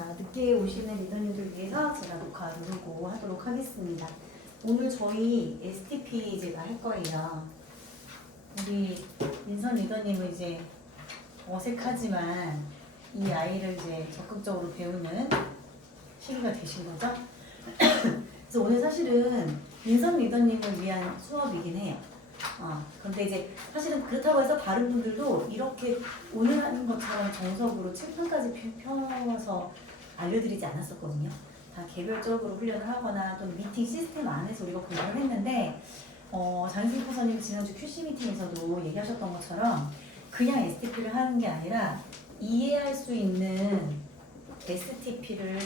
자, 늦게 오시는 리더님들 위해서 제가 녹화 누르고 하도록 하겠습니다. 오늘 저희 STP 제가 할 거예요. 우리 민선 리더님은 이제 어색하지만 이 아이를 이제 적극적으로 배우는 시기가 되신 거죠? 그래서 오늘 사실은 민선 리더님을 위한 수업이긴 해요. 근데 이제 사실은 그렇다고 해서 다른 분들도 이렇게 오늘 하는 것처럼 정석으로 칠판까지 펴서 알려드리지 않았었거든요. 다 개별적으로 훈련을 하거나 또는 미팅 시스템 안에서 우리가 공부를 했는데 장윤수 포서님이 지난주 QC 미팅에서도 얘기하셨던 것처럼 그냥 STP를 하는 게 아니라 이해할 수 있는 STP를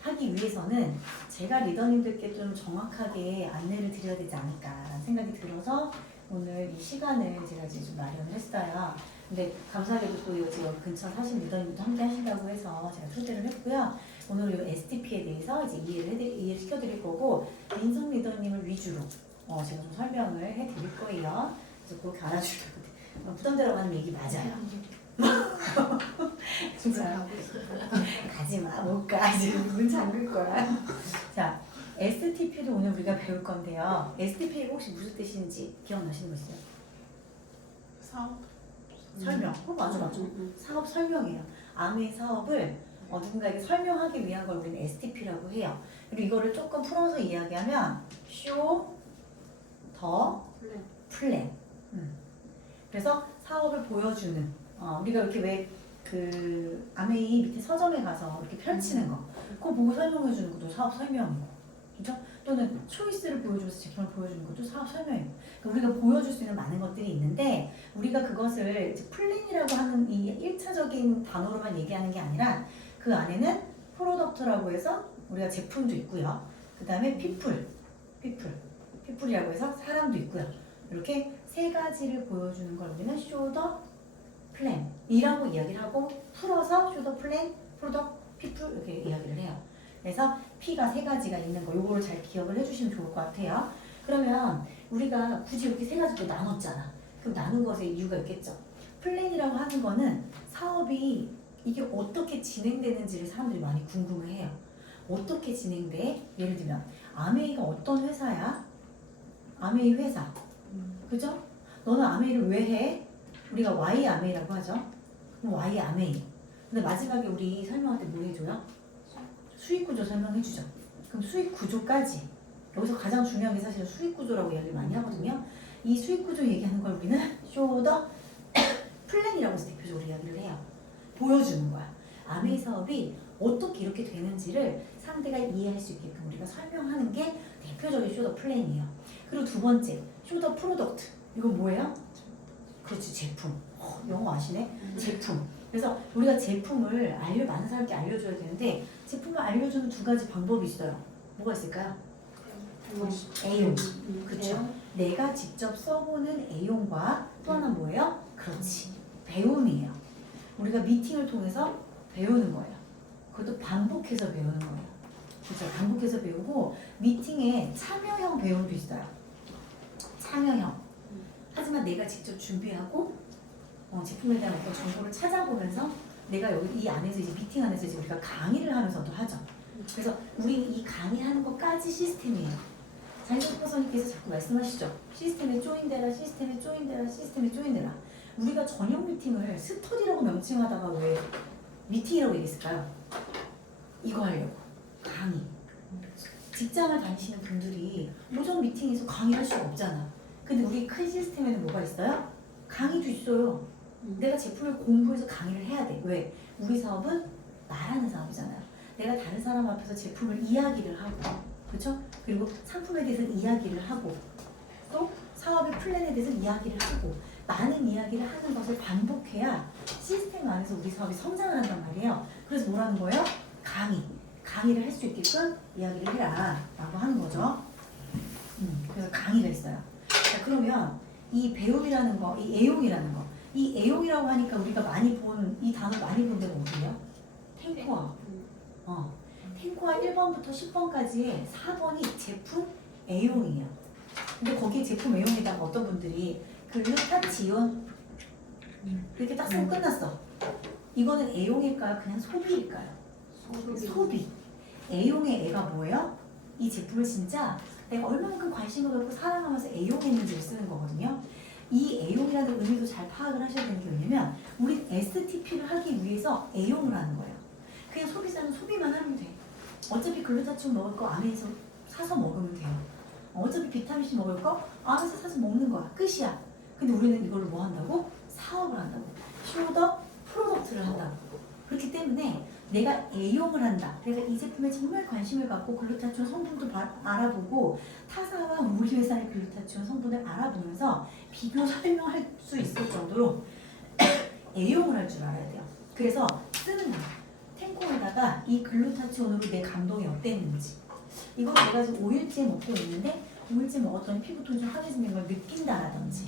하기 위해서는 제가 리더님들께 좀 정확하게 안내를 드려야 되지 않을까라는 생각이 들어서 오늘 이 시간을 제가 이제 좀 마련을 했어요. 근데 감사하게도 또 지금 근처 사신 리더님도 함께 하신다고 해서 제가 초대를 했고요. 오늘 이 STP에 대해서 이제 이해를 시켜드릴 거고 민선 리더님을 위주로 제가 좀 설명을 해드릴 거예요. 그래서 그렇게 알아주려고 부담되라고 하는 얘기 맞아요. 진짜 가지마 못 가 지금 문 잠글 거야. 자, STP도 오늘 우리가 배울 건데요. STP가 혹시 무슨 뜻인지 기억나시는 거 있어요? 사업 설명. 맞아. 사업 설명이에요. 아메이 사업을 누군가에게 설명하기 위한 걸 우리는 STP라고 해요. 그리고 이거를 조금 풀어서 이야기하면 show the plan. 그래서 사업을 보여주는. 우리가 이렇게 왜 그 아메이 밑에 서점에 가서 이렇게 펼치는 거, 그거 보고 설명해 주는 것도 사업 설명이고, 그렇죠? 또는 초이스를 보여줘서 제품을 보여주는 것도 사업 설명이고. 그러니까 우리가 보여줄 수 있는 많은 것들이 있는데 우리가 그것을 이제 플랜이라고 하는 이 1차적인 단어로만 얘기하는 게 아니라 그 안에는 프로덕트라고 해서 우리가 제품도 있고요. 그 다음에 피플이라고 해서 사람도 있고요. 이렇게 세 가지를 보여주는 걸 우리는 show the plan이라고 이야기를 하고 풀어서 show the plan, product, people 이렇게 이야기를 해요. 그래서 P가 세 가지가 있는 거, 요거를 잘 기억을 해주시면 좋을 것 같아요. 그러면 우리가 굳이 이렇게 세 가지로 나눴잖아. 그럼 나눈 것에 이유가 있겠죠. 플랜이라고 하는 거는 사업이 이게 어떻게 진행되는지를 사람들이 많이 궁금해해요. 어떻게 진행돼? 예를 들면 아메이가 어떤 회사야? 아메이 회사. 그죠? 너는 아메이를 왜 해? 우리가 Y 아메이라고 하죠. 그럼 Y 아메이. 근데 마지막에 우리 설명할 때 뭐 해줘요? 수익 구조 설명해주죠. 그럼 수익 구조까지. 여기서 가장 중요한 게 사실은 수익 구조라고 이야기를 많이 하거든요. 이 수익 구조 얘기하는 걸 우리는 show the plan이라고 해서 대표적으로 이야기를 해요. 보여주는 거야. 아메이 사업이 어떻게 이렇게 되는지를 상대가 이해할 수 있게끔 우리가 설명하는 게 대표적인 show the plan이에요. 그리고 두 번째, show the product. 이건 뭐예요? 그렇지, 제품. 영어 아시네? 제품. 그래서 우리가 제품을 많은 사람께 알려줘야 되는데 제품을 알려주는 두 가지 방법이 있어요. 뭐가 있을까요? 애용. 그렇죠. 내가 직접 써보는 애용과 또 하나는 뭐예요? 그렇지. 배움이에요. 우리가 미팅을 통해서 배우는 거예요. 그것도 반복해서 배우는 거예요. 그렇죠. 반복해서 배우고 미팅에 참여형 배움도 있어요. 참여형. 하지만 내가 직접 준비하고 제품에 대한 어떤 정보를 찾아보면서 내가 여기 이 안에서 이제 미팅 안에서 이제 우리가 강의를 하면서도 하죠. 그래서 우리는 이 강의하는 것까지 시스템이에요. 장윤수 포서님께서 자꾸 말씀하시죠. 시스템에 조인되라, 시스템에 조인되라, 시스템에 조인되라. 우리가 저녁 미팅을 스터디라고 명칭하다가 왜 미팅이라고 얘기했을까요? 이거 하려고. 강의. 직장을 다니시는 분들이 오전 미팅에서 강의할 수가 없잖아. 근데 우리 큰 시스템에는 뭐가 있어요? 강의도 있어요. 내가 제품을 공부해서 강의를 해야 돼. 왜? 우리 사업은 말하는 사업이잖아요. 내가 다른 사람 앞에서 제품을 이야기를 하고, 그렇죠? 그리고 상품에 대해서 이야기를 하고, 또 사업의 플랜에 대해서 이야기를 하고, 많은 이야기를 하는 것을 반복해야 시스템 안에서 우리 사업이 성장을 한단 말이에요. 그래서 뭐라는 거예요? 강의를 할 수 있게끔 이야기를 해라 라고 하는 거죠. 그래서 강의가 있어요. 자, 그러면 이 배움이라는 거, 이 애용이라는 거, 이 애용이라고 하니까 우리가 많이 본, 이 단어 많이 본 데가 어디예요? 탱코아. 탱코아 1번부터 10번까지의 4번이 제품 애용이에요. 근데 거기에 제품 애용에다가 어떤 분들이 글루타치온 이렇게 딱 쓰고 끝났어. 이거는 애용일까요? 그냥 소비일까요? 소비. 애용의 애가 뭐예요? 이 제품을 진짜 내가 얼마만큼 관심을 갖고 사랑하면서 애용했는지를 쓰는 거거든요. 이 애용이라는 의미도 잘 파악을 하셔야 되는 게 뭐냐면 우리 STP를 하기 위해서 애용을 하는 거예요. 그냥 소비자는 소비만 하면 돼. 어차피 글루타치온 먹을 거 안에서 사서 먹으면 돼요. 어차피 비타민C 먹을 거 안에서 사서 먹는 거야. 끝이야. 근데 우리는 이걸로 뭐 한다고? 사업을 한다고. 쇼더 프로덕트를 한다고. 그렇기 때문에 내가 애용을 한다. 내가 이 제품에 정말 관심을 갖고 글루타치온 성분도 알아보고 타사와 우리 회사의 글루타치온 성분을 알아보면서 비교 설명할 수 있을 정도로 애용을 할 줄 알아야 돼요. 그래서 쓰는 거야. 탱콩에다가 이 글루타치온으로 내 감동이 어땠는지. 이거 내가 지금 5일째 먹고 있는데 5일째 먹었더니 피부톤이 좀 환해지는 걸 느낀다라든지.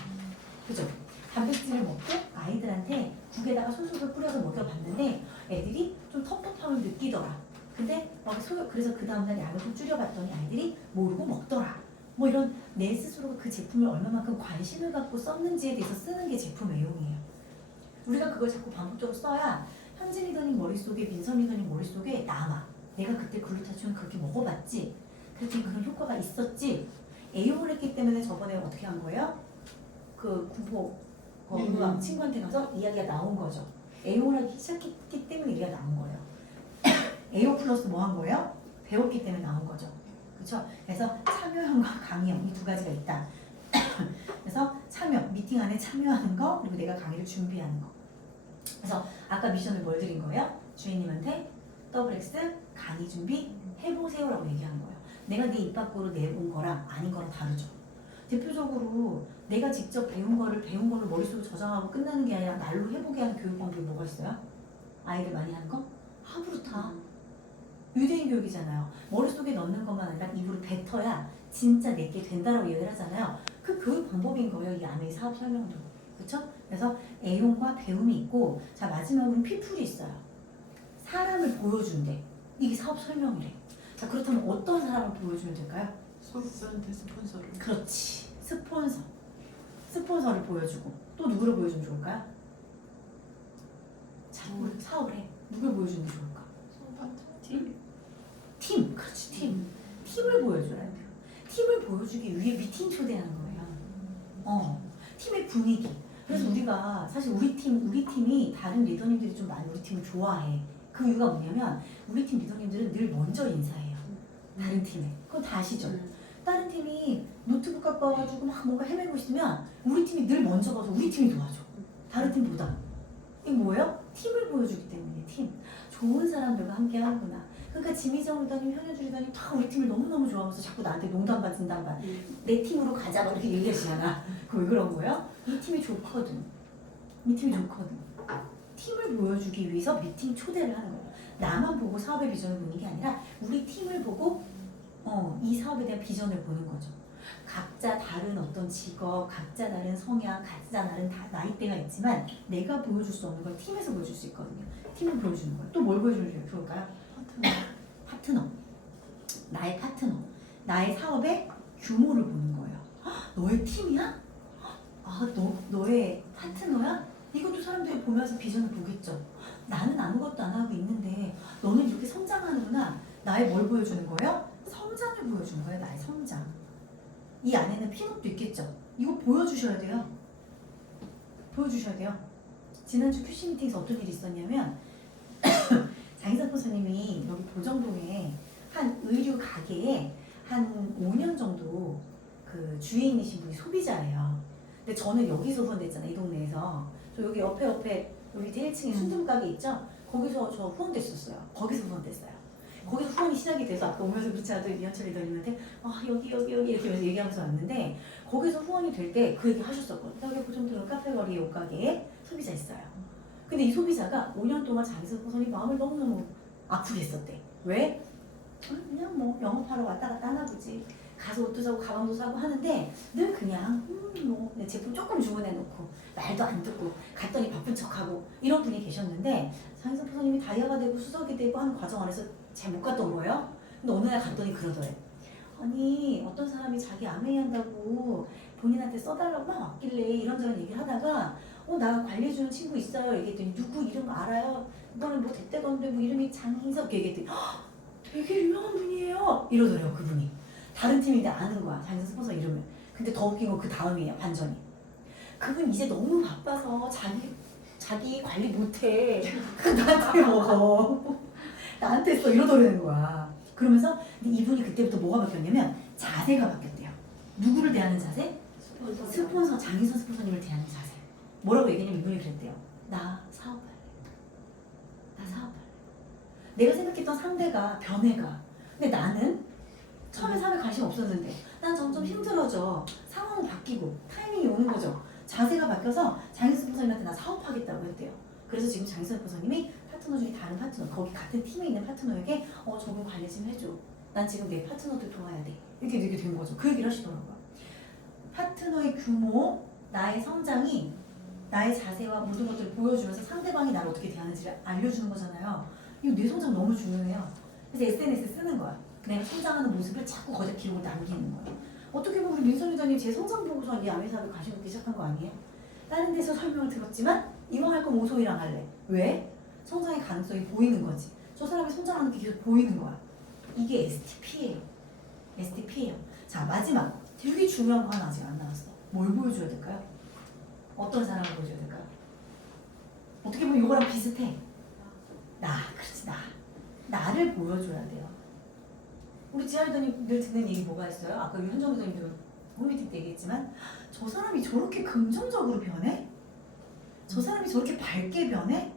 그죠? 단백질을 먹고 아이들한테 국에다가 소스를 뿌려서 먹여봤는데 애들이 좀 텁텁함을 느끼더라. 근데 그래서 그 다음날 양을 좀 줄여봤더니 아이들이 모르고 먹더라. 뭐 이런 내 스스로가 그 제품을 얼마만큼 관심을 갖고 썼는지에 대해서 쓰는 게 제품 애용이에요. 우리가 그걸 자꾸 반복적으로 써야 현진 리더님 머릿속에 민선 리더님 머릿속에 남아. 내가 그때 글루타치온 그렇게 먹어봤지. 그랬더니 그런 효과가 있었지. 애용을 했기 때문에 저번에 어떻게 한 거예요? 그 군포 건강 친구한테 가서 이야기가 나온 거죠. 애용을 하기 시작했기 때문에 얘기가 나온 거예요. 애용 플러스 뭐 한 거예요? 배웠기 때문에 나온 거죠. 그렇죠? 그래서 참여형과 강의형 이 두 가지가 있다. 그래서 참여, 미팅 안에 참여하는 거 그리고 내가 강의를 준비하는 거. 그래서 아까 미션을 뭘 드린 거예요? 주인님한테 WX 강의 준비 해보세요라고 얘기한 거예요. 내가 네 입 밖으로 내본 거랑 아닌 거랑 다르죠. 대표적으로 내가 직접 배운 거를 머릿속에 저장하고 끝나는 게 아니라 날로 해보게 하는 교육 방법이 뭐가 있어요? 아이들 많이 하는 거? 하부루타. 유대인 교육이잖아요. 머릿속에 넣는 것만 아니라 입으로 뱉어야 진짜 내게 된다라고 얘기를 하잖아요. 그 교육 방법인 거예요. 이 안에 사업 설명도. 그렇죠? 그래서 애용과 배움이 있고 자 마지막으로는 피플이 있어요. 사람을 보여준대. 이게 사업 설명이래. 자 그렇다면 어떤 사람을 보여주면 될까요? 소비자한테 스폰서를. 그렇지. 스폰서를 보여주고 또 누구를 보여주면 좋을까요? 자, 우리 사업을 해. 누굴 보여주는 게 좋을까? 팀. 그렇지, 팀. 팀을 보여줘야 돼요. 팀을 보여주기 위해 미팅 초대하는 거예요. 팀의 분위기. 그래서 우리가 사실 우리 팀이 다른 리더님들이 좀 많이 우리 팀을 좋아해. 그 이유가 뭐냐면 우리 팀 리더님들은 늘 먼저 인사해요. 다른 팀에. 그건 다 아시죠? 다른 팀이 노트북 갖고 와가지고 막 뭔가 헤매고 있으면 우리 팀이 늘 먼저 가서 우리 팀이 도와줘. 다른 팀보다. 이게 뭐예요? 팀을 보여주기 때문에 팀. 좋은 사람들과 함께 하는구나. 그러니까 지미정 리더님, 현효주 리더님 다 우리 팀을 너무너무 좋아하면서 자꾸 나한테 농담 반 진담 반. 내 팀으로 가자 막 이렇게 얘기하시잖아. 그 왜 그런 거예요? 이 팀이 좋거든. 이 팀이 좋거든. 팀을 보여주기 위해서 미팅 초대를 하는 거예요. 나만 보고 사업의 비전을 보는 게 아니라 우리 팀을 보고 이 사업에 대한 비전을 보는 거죠. 각자 다른 어떤 직업, 각자 다른 성향, 각자 다른 나이대가 있지만 내가 보여줄 수 없는 걸 팀에서 보여줄 수 있거든요. 팀을 보여주는 거예요. 또 뭘 보여주면 좋을까요? 파트너. 나의 파트너. 나의 사업의 규모를 보는 거예요. 너의 팀이야? 너의 파트너야? 이것도 사람들이 보면서 비전을 보겠죠. 나는 아무것도 안 하고 있는데 너는 이렇게 성장하는구나. 나의 뭘 보여주는 거예요? 성장을 보여주는 거예요. 나의 성장. 이 안에는 핀업도 있겠죠. 이거 보여주셔야 돼요. 보여주셔야 돼요. 지난주 QC 미팅에서 어떤 일이 있었냐면 장희선 선생님이 여기 보정동에 한 의류 가게에 한 5년 정도 그 주인이신 분이 소비자예요. 근데 저는 여기서 후원됐잖아요. 이 동네에서. 저 여기 옆에 여기 1층에 순두부 가게 있죠? 거기서 저 후원됐었어요. 거기서 후원됐어요. 거기서 후원이 시작이 돼서 아까 오면서 그렇지 않아도 이현철 리더님한테 여기 이렇게 얘기하면서 왔는데 거기서 후원이 될 때 그 얘기 하셨었거든요. 여기 보정동 카페거리 옷가게에 소비자 있어요. 근데 이 소비자가 5년 동안 장희선 선생님 마음을 너무너무 아프게 했었대. 왜? 그냥 뭐 영업하러 왔다 갔다 하나 보지. 가서 옷도 사고 가방도 사고 하는데 늘 그냥 내 제품 조금 주문해놓고 말도 안 듣고 갔더니 바쁜 척하고 이런 분이 계셨는데 장희선 선생님이 다이아가 되고 수석이 되고 하는 과정 안에서 잘 못 갔던 거예요. 근데 어느 날 갔더니 그러더래. 아니 어떤 사람이 자기 아메이 한다고 본인한테 써달라고 막 왔길래 이런저런 얘기를 하다가 나 관리해주는 친구 있어요. 얘기했더니 누구 이름 알아요? 이거는 뭐 됐대던데 뭐 이름이 장희석 얘기했더니 되게 유명한 분이에요. 이러더래요 그분이. 다른 팀인데 아는 거야. 장희석 스폰서 이름을. 근데 더 웃긴 건 그 다음이에요. 반전이. 그분 이제 너무 바빠서 자기 관리 못해. 나한테 먹어. 나한테 써 이러더라는 거야. 그러면서 이분이 그때부터 뭐가 바뀌었냐면 자세가 바뀌었대요. 누구를 대하는 자세? 스폰서 장희선 스폰서님을 대하는 자세. 뭐라고 얘기했냐면 이분이 그랬대요. 나 사업할래. 나 사업할래. 내가 생각했던 상대가 변해가. 근데 나는 처음에 사업에 관심 없었는데 난 점점 힘들어져. 상황은 바뀌고 타이밍이 오는 거죠. 자세가 바뀌어서 장희선 스폰서님한테 나 사업하겠다고 했대요. 그래서 지금 장희선 스폰서님이 파트너 중에 다른 파트너, 거기 같은 팀에 있는 파트너에게 저분 관리 좀 해줘. 난 지금 내 파트너들 도와야 돼. 이렇게 된 거죠. 그 얘기를 하시더라고요. 파트너의 규모, 나의 성장이 나의 자세와 모든 것들을 보여주면서 상대방이 나를 어떻게 대하는지를 알려주는 거잖아요. 이거 내 성장 너무 중요해요. 그래서 SNS에 쓰는 거야. 내가 성장하는 모습을 자꾸 거기다 기록을 남기는 거예요. 어떻게 보면 우리 민선 회장님 제 성장 보고서 이 아메사를 관심 있게 시작한 거 아니에요? 다른 데서 설명을 들었지만 이왕 할 거면 오소이랑 할래. 왜? 성장의 가능성이 보이는 거지. 저 사람이 성장하는 게 계속 보이는 거야. 이게 STP예요. STP예요. 자, 마지막. 되게 중요한 거 하나 아직 안 나왔어. 뭘 보여줘야 될까요? 어떤 사람을 보여줘야 될까요? 어떻게 보면 이거랑 비슷해. 그렇지, 나를 보여줘야 돼요. 우리 지하리더님 늘 듣는 얘기 뭐가 있어요? 아까 우리 현정부장님도 홈미팅 때 얘기했지만 저 사람이 저렇게 긍정적으로 변해? 저 사람이 저렇게 밝게 변해?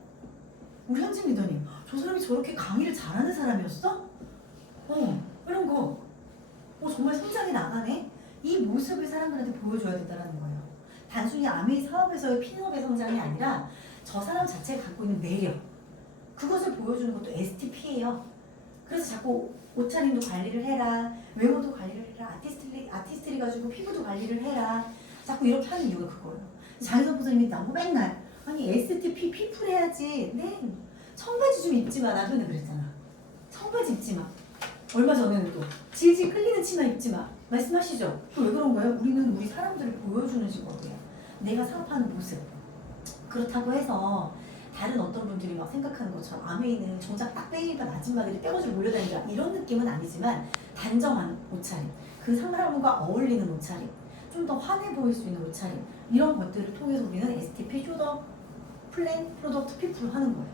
우리 현진 리더님, 저 사람이 저렇게 강의를 잘하는 사람이었어? 이런 거. 정말 성장이 나가네? 이 모습을 사람들한테 보여줘야 된다는 거예요. 단순히 아메이 사업에서의 핀업의 성장이 아니라 저 사람 자체가 갖고 있는 매력, 그것을 보여주는 것도 STP예요. 그래서 자꾸 옷차림도 관리를 해라, 외모도 관리를 해라, 아티스트리 가지고 피부도 관리를 해라, 자꾸 이렇게 하는 이유가 그거예요. 장희선 부장님이 나보고 맨날 아니 STP 피플 해야지. 네, 청바지 좀 입지 마. 나도 그랬잖아. 청바지 입지 마. 얼마 전에는 또 질질 끌리는 치마 입지 마. 말씀하시죠. 또 왜 그런 거예요? 우리는 우리 사람들을 보여주는 직업이에요. 내가 사업하는 모습. 그렇다고 해서 다른 어떤 분들이 막 생각하는 것처럼 아메이는 정작 딱 빼입은 아줌마들이 떼거지를 몰려다닌다 이런 느낌은 아니지만 단정한 옷차림, 그 사람과 어울리는 옷차림, 좀 더 환해 보일 수 있는 옷차림, 이런 것들을 통해서 우리는 STP, 쇼더, 플랜, 프로덕트, 피플을 하는 거예요.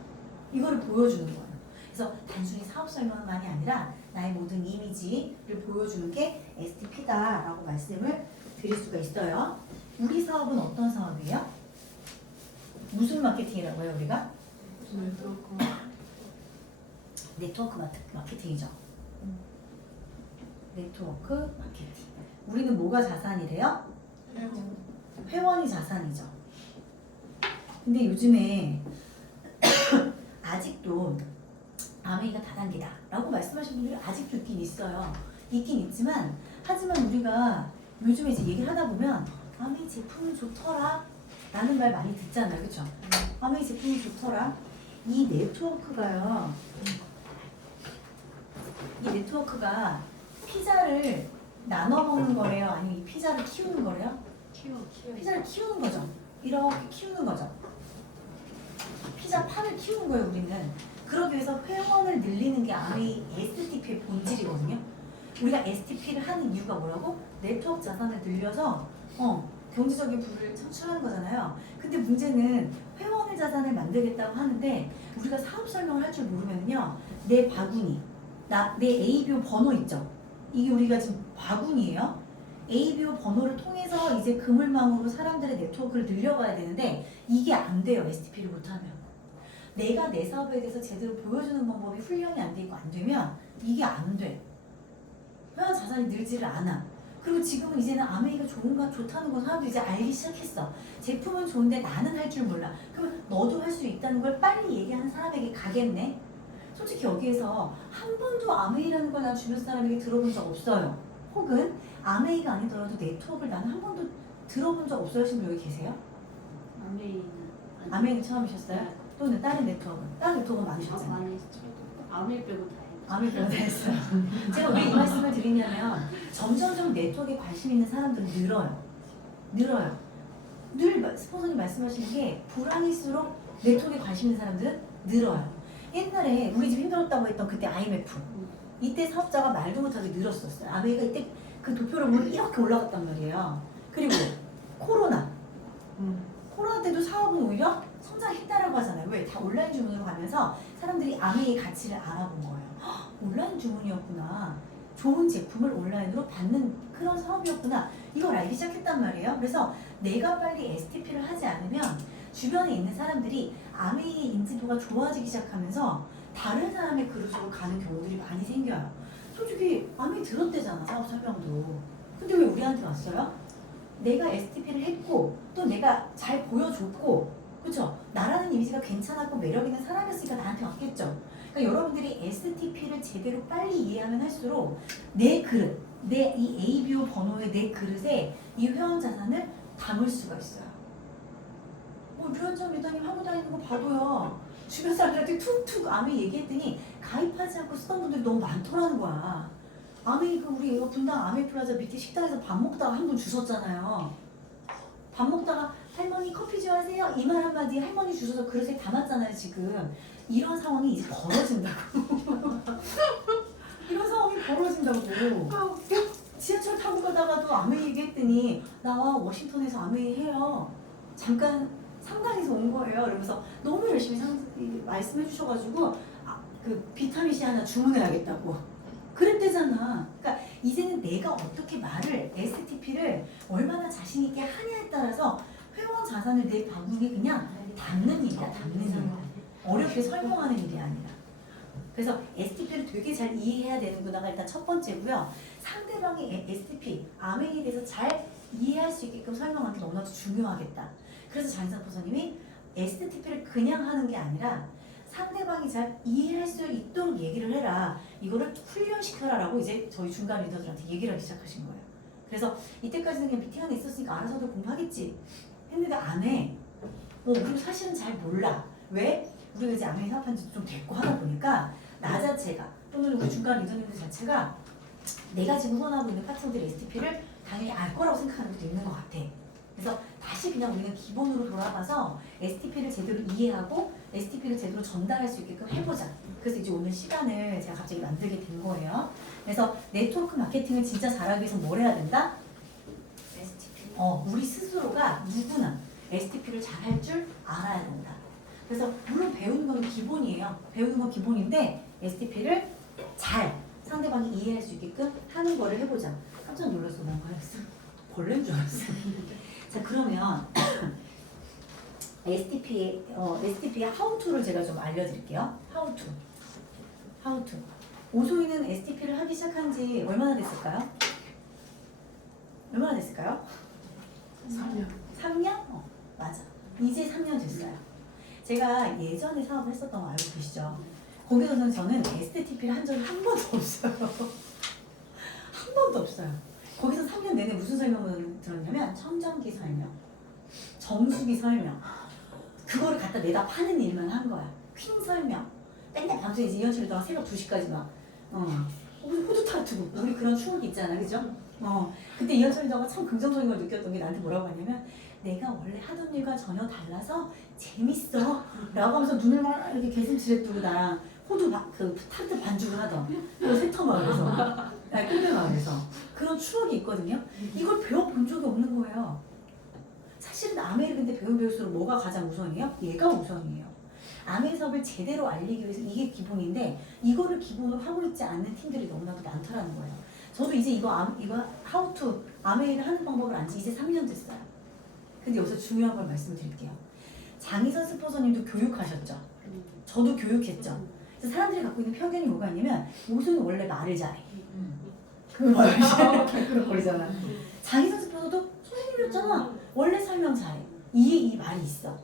이거를 보여주는 거예요. 그래서 단순히 사업 설명만이 아니라 나의 모든 이미지를 보여주는 게 STP다라고 말씀을 드릴 수가 있어요. 우리 사업은 어떤 사업이에요? 무슨 마케팅이라고 해요 우리가? 네트워크 마케팅이죠. 네트워크 마케팅. 우리는 뭐가 자산이래요? 회원이 자산이죠. 근데 요즘에 아직도 아메이가 다단계다 라고 말씀하시는 분들이 아직도 있긴 있어요. 있긴 있지만 하지만 우리가 요즘에 이제 얘기를 하다 보면 아메이 제품은 좋더라 라는 말 많이 듣잖아요. 그쵸? 아메이 제품이 좋더라. 이 네트워크가요. 이 네트워크가 피자를 나눠 먹는 거래요? 아니면 이 피자를 키우는 거래요? 피자를 키우는 거죠. 이렇게 키우는 거죠. 피자 판을 키우는 거예요 우리는. 그러기 위해서 회원을 늘리는 게 아메이 STP의 본질이거든요. 우리가 STP를 하는 이유가 뭐라고? 네트워크 자산을 늘려서 경제적인 부를 창출하는 거잖아요. 근데 문제는 회원의 자산을 만들겠다고 하는데 우리가 사업 설명을 할 줄 모르면요, 내 바구니, 내 ABO 번호 있죠? 이게 우리가 지금 바구니예요. ABO 번호를 통해서 이제 그물망으로 사람들의 네트워크를 늘려가야 되는데 이게 안 돼요. STP를 못하면. 내가 내 사업에 대해서 제대로 보여주는 방법이 훈련이 안 돼 있고 안 되면 이게 안 돼. 회원 자산이 늘지를 않아. 그리고 지금은 이제는 아메이가 좋다는 건 사람들이 이제 알기 시작했어. 제품은 좋은데 나는 할 줄 몰라. 그러면 너도 할 수 있다는 걸 빨리 얘기하는 사람에게 가겠네. 솔직히 여기에서 한 번도 아메이라는 걸 난 주변 사람에게 들어본 적 없어요. 혹은 아메이가 아니더라도 네트워크를 나는 한 번도 들어본 적 없어요 하시는 분 여기 계세요? 아메이는 처음이셨어요? 또는 다른 네트워크는? 다른 네트워크는 많으셨잖아요. 많이 했죠. 아메이 빼고 다 했죠. 아메이 빼고 다 했어요. 제가 왜 이 말씀을 드리냐면 점점점 네트워크에 관심 있는 사람들은 늘어요. 늘 스폰서님 말씀하시는 게 불안일수록 네트워크에 관심 있는 사람들은 늘어요. 옛날에 우리 집 힘들었다고 했던 그때 IMF 이때 사업자가 말도 못하게 늘었었어요. 아메리카 이때 그 도표를 보면 이렇게 올라갔단 말이에요. 그리고 코로나 코로나 때도 사업은 오히려 성장했다라고 하잖아요. 왜? 다 온라인 주문으로 가면서 사람들이 아메의 가치를 알아본 거예요. 헉, 온라인 주문이었구나. 좋은 제품을 온라인으로 받는 그런 사업이었구나. 이걸 알기 시작했단 말이에요. 그래서 내가 빨리 STP를 하지 않으면 주변에 있는 사람들이 아메의 인지도가 좋아지기 시작하면서 다른 사람의 그릇으로 가는 경우들이 많이 생겨요. 솔직히 아메 들었대잖아, 사업 설명도. 근데 왜 우리한테 왔어요? 내가 STP를 했고 또 내가 잘 보여줬고 그쵸? 나라는 이미지가 괜찮았고 매력 있는 사람이었으니까 나한테 왔겠죠. 그러니까 여러분들이 STP를 제대로 빨리 이해하면 할수록 내 그릇, 내 이 ABO 번호의 내 그릇에 이 회원 자산을 담을 수가 있어요. 뭐 류현정 리더님 하고 다니는 거 봐도요. 주변 사람들한테 툭툭 아메 얘기했더니 가입하지 않고 쓰던 분들이 너무 많더라는 거야. 아메 그 우리 분당 아메 플라자 밑에 식당에서 밥 먹다가 한 분 주셨잖아요. 밥 먹다가 할머니 커피 좋아하세요? 이 말 한마디에 할머니 주셔서 그릇에 담았잖아요 지금. 이런 상황이 이제 벌어진다고. 이런 상황이 벌어진다고. 지하철 타고 가다가도 아메 얘기했더니 나와 워싱턴에서 아메 해요. 잠깐 상당에서 온 거예요. 그러면서 너무 열심히 말씀해 주셔가지고 그 비타민C 하나 주문해야겠다고 그랬대잖아. 그러니까 이제는 내가 어떻게 말을 STP를 얼마나 자신 있게 하냐에 따라서 회원 자산을 내 방송에 그냥 담는 일이야. 담는 일. 어렵게 설명하는 일이 아니라. 그래서 STP를 되게 잘 이해해야 되는구나가 일단 첫 번째고요. 상대방의 STP, 아멘에 대해서 잘 이해할 수 있게끔 설명하는 게 너무나도 중요하겠다. 그래서 장인상 포서님이 STP를 그냥 하는 게 아니라 상대방이 잘 이해할 수 있도록 얘기를 해라. 이거를 훈련시켜라 라고 이제 저희 중간 리더들한테 얘기를 하기 시작하신 거예요. 그래서 이때까지는 그냥 미팅 안에 있었으니까 알아서도 공부하겠지 했는데 안 해. 그리고 사실은 잘 몰라. 왜? 우리가 이제 아멘이 사업한 지 좀 됐고 하다 보니까 나 자체가 또는 우리 중간 리더님들 자체가 내가 지금 후원하고 있는 파트너들의 STP를 당연히 알 거라고 생각하는 것도 있는 것 같아. 그래서 다시 그냥 우리는 기본으로 돌아가서 STP를 제대로 이해하고 STP를 제대로 전달할 수 있게끔 해보자. 그래서 이제 오늘 시간을 제가 갑자기 만들게 된 거예요. 그래서 네트워크 마케팅을 진짜 잘하기 위해서 뭘 해야 된다? STP. 우리 스스로가 누구나 STP를 잘할 줄 알아야 된다. 그래서 물론 배우는 건 기본이에요. 배우는 건 기본인데 STP를 잘 상대방이 이해할 수 있게끔 하는 거를 해보자. 깜짝 놀랐어. 뭔가 했어. 벌레인 줄 알았어. 자 그러면 STP의 how to를 제가 좀 알려드릴게요. how to. 오소희는 STP를 하기 시작한 지 얼마나 됐을까요? 3년. 3년? 맞아. 이제 3년 됐어요. 제가 예전에 사업을 했었던 거 알고 계시죠? 거기서는 저는 STP를 한 적이 한 번도 없어요. 한 번도 없어요. 거기서 3년 내내 무슨 설명을 들었냐면 청정기 설명, 정수기 설명 그거를 갖다 내다 파는 일만 한 거야. 퀸 설명 맨날 밤새 이제 이현철 리더가 새벽 2시까지 막 호두 타투고 우리 그런 추억이 있잖아. 그죠? 그때 이현철 리더가 참 긍정적인 걸 느꼈던 게 나한테 뭐라고 하냐면 내가 원래 하던 일과 전혀 달라서 재밌어 라고 하면서 눈을 막 이렇게 개슴치레 뜨고 나랑 호두 그 타르트 반죽을 하던 그 세터마을에서 꿀배마을에서 그런 추억이 있거든요. 이걸 배워본 적이 없는 거예요. 사실은 아메를 근데 배울수록 뭐가 가장 우선이에요? 얘가 우선이에요. 아메 사업을 제대로 알리기 위해서 이게 기본인데 이거를 기본으로 하고 있지 않는 팀들이 너무나도 많더라는 거예요. 저도 이제 이거 how to 아메를 하는 방법을 안 지 이제 3년 됐어요. 근데 여기서 중요한 걸 말씀을 드릴게요. 장희선 스포서님도 교육하셨죠? 저도 교육했죠? 그래서 사람들이 갖고 있는 편견이 뭐가 있냐면 오소는 원래 말을 잘해. 그거 봐요. 개꾸럭거리잖아. 장희선 스포서도 선생님이었잖아. 원래 설명 잘해. 이 말이 있어.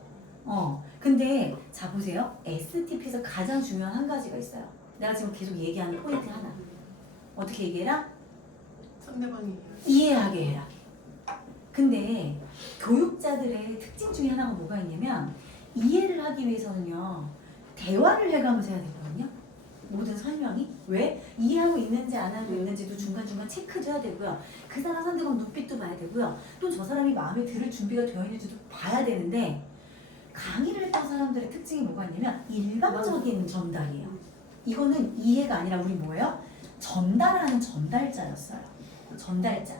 근데 자 보세요. STP에서 가장 중요한 한 가지가 있어요. 내가 지금 계속 얘기하는 포인트 하나. 어떻게 얘기해라? 상대방이 이해하게 해라. 근데 교육자들의 특징 중에 하나가 뭐가 있냐면 이해를 하기 위해서는요 대화를 해가면서 해야 되거든요. 모든 설명이. 왜? 이해하고 있는지 안 하고 있는지도 중간중간 체크도 해야 되고요. 그 사람 상대방 눈빛도 봐야 되고요. 또 저 사람이 마음에 들을 준비가 되어 있는지도 봐야 되는데, 강의를 했던 사람들의 특징이 뭐가 있냐면 일방적인 전달이에요. 이거는 이해가 아니라 우리 뭐예요? 전달하는 전달자였어요. 전달자.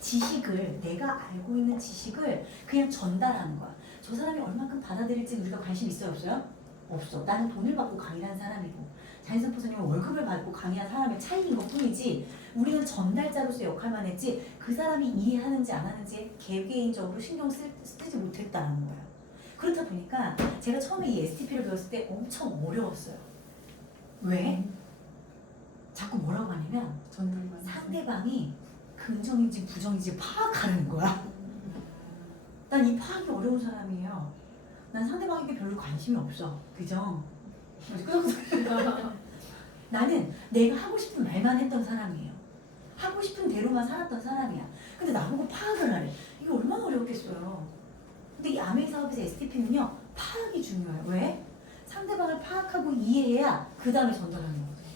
지식을, 내가 알고 있는 지식을 그냥 전달하는 거야. 저 사람이 얼마큼 받아들일지 우리가 관심 있어요, 없어요? 없어. 나는 돈을 받고 강의를 한 사람이고 장인선 포사님은 월급을 받고 강의한 사람의 차이인 것 뿐이지, 우리는 전달자로서 역할만 했지 그 사람이 이해하는지 안 하는지 개개인적으로 신경 쓰지 못했다는 거예요. 그렇다 보니까 제가 처음에 이 STP를 배웠을 때 엄청 어려웠어요. 왜? 자꾸 뭐라고 하냐면 전달만. 상대방이 긍정인지 부정인지 파악하는 거야. 난 이 파악이 어려운 사람이에요. 난 상대방에게 별로 관심이 없어. 그죠? 나는 내가 하고 싶은 말만 했던 사람이에요. 하고 싶은 대로만 살았던 사람이야. 근데 나보고 파악을 하래. 이게 얼마나 어렵겠어요. 근데 이 아메이 사업에서 STP는요, 파악이 중요해요. 왜? 상대방을 파악하고 이해해야 그 다음에 전달하는 거거든요.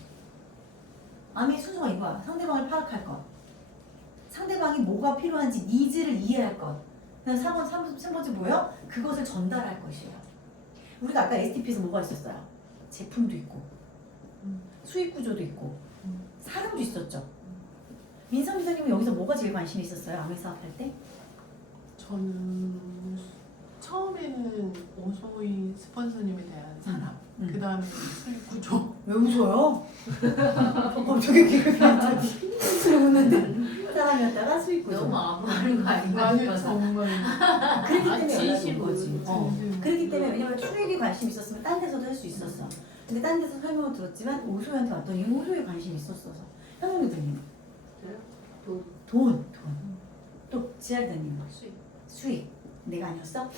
아메이 순서가 이거야. 상대방을 파악할 것, 상대방이 뭐가 필요한지 니즈를 이해할 것, 그다음 3번째 뭐예요? 그것을 전달할 것이에요. 우리가 아까 STP에서 뭐가 있었어요? 제품도 있고 수익 구조도 있고 사람도 있었죠. 민성 기자님은 여기서 뭐가 제일 관심이 있었어요? 아메이 사업할 때? 저는 처음에는 오소인 스폰서님에 대한 사람, 그 다음에 수익 구조. 왜 웃어요? 갑자기 기분이 웃는데 사람이었다가 수익 구조. 너무 아무하는 거 아닌가 아니 싶어서. 정말. 그렇기 때문에 연락이 온 진심으로. 거지. 그렇기 때문에 왜냐면 수익에 관심 있었으면 딴 데서도 할 수 있었어. 근데 딴 데서 설명을 들었지만 오소희한테 왔더니 오소희에 관심이 있었어서. 현웅리더님 돈. 또 지알더님 수익. 내가 아니었어?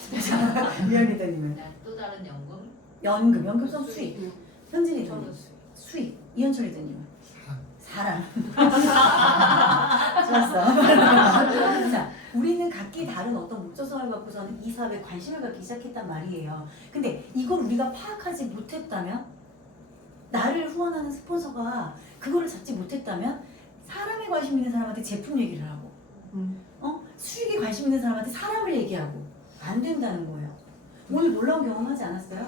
미연리더님은 또 다른 연금? 연금성 수익. 현진이더님 저는 수익. 수익. 이현철 리더님은 사랑. 좋았어. 자, 우리는 각기 다른 어떤 목적성을 갖고서는 이 사업에 관심을 갖기 시작했단 말이에요. 근데 이걸 우리가 파악하지 못했다면, 나를 후원하는 스폰서가 그거를 잡지 못했다면, 사람에 관심 있는 사람한테 제품 얘기를 하고, 수익에 관심 있는 사람한테 사람을 얘기하고, 안 된다는 거예요. 오늘 놀라운 경험하지 않았어요?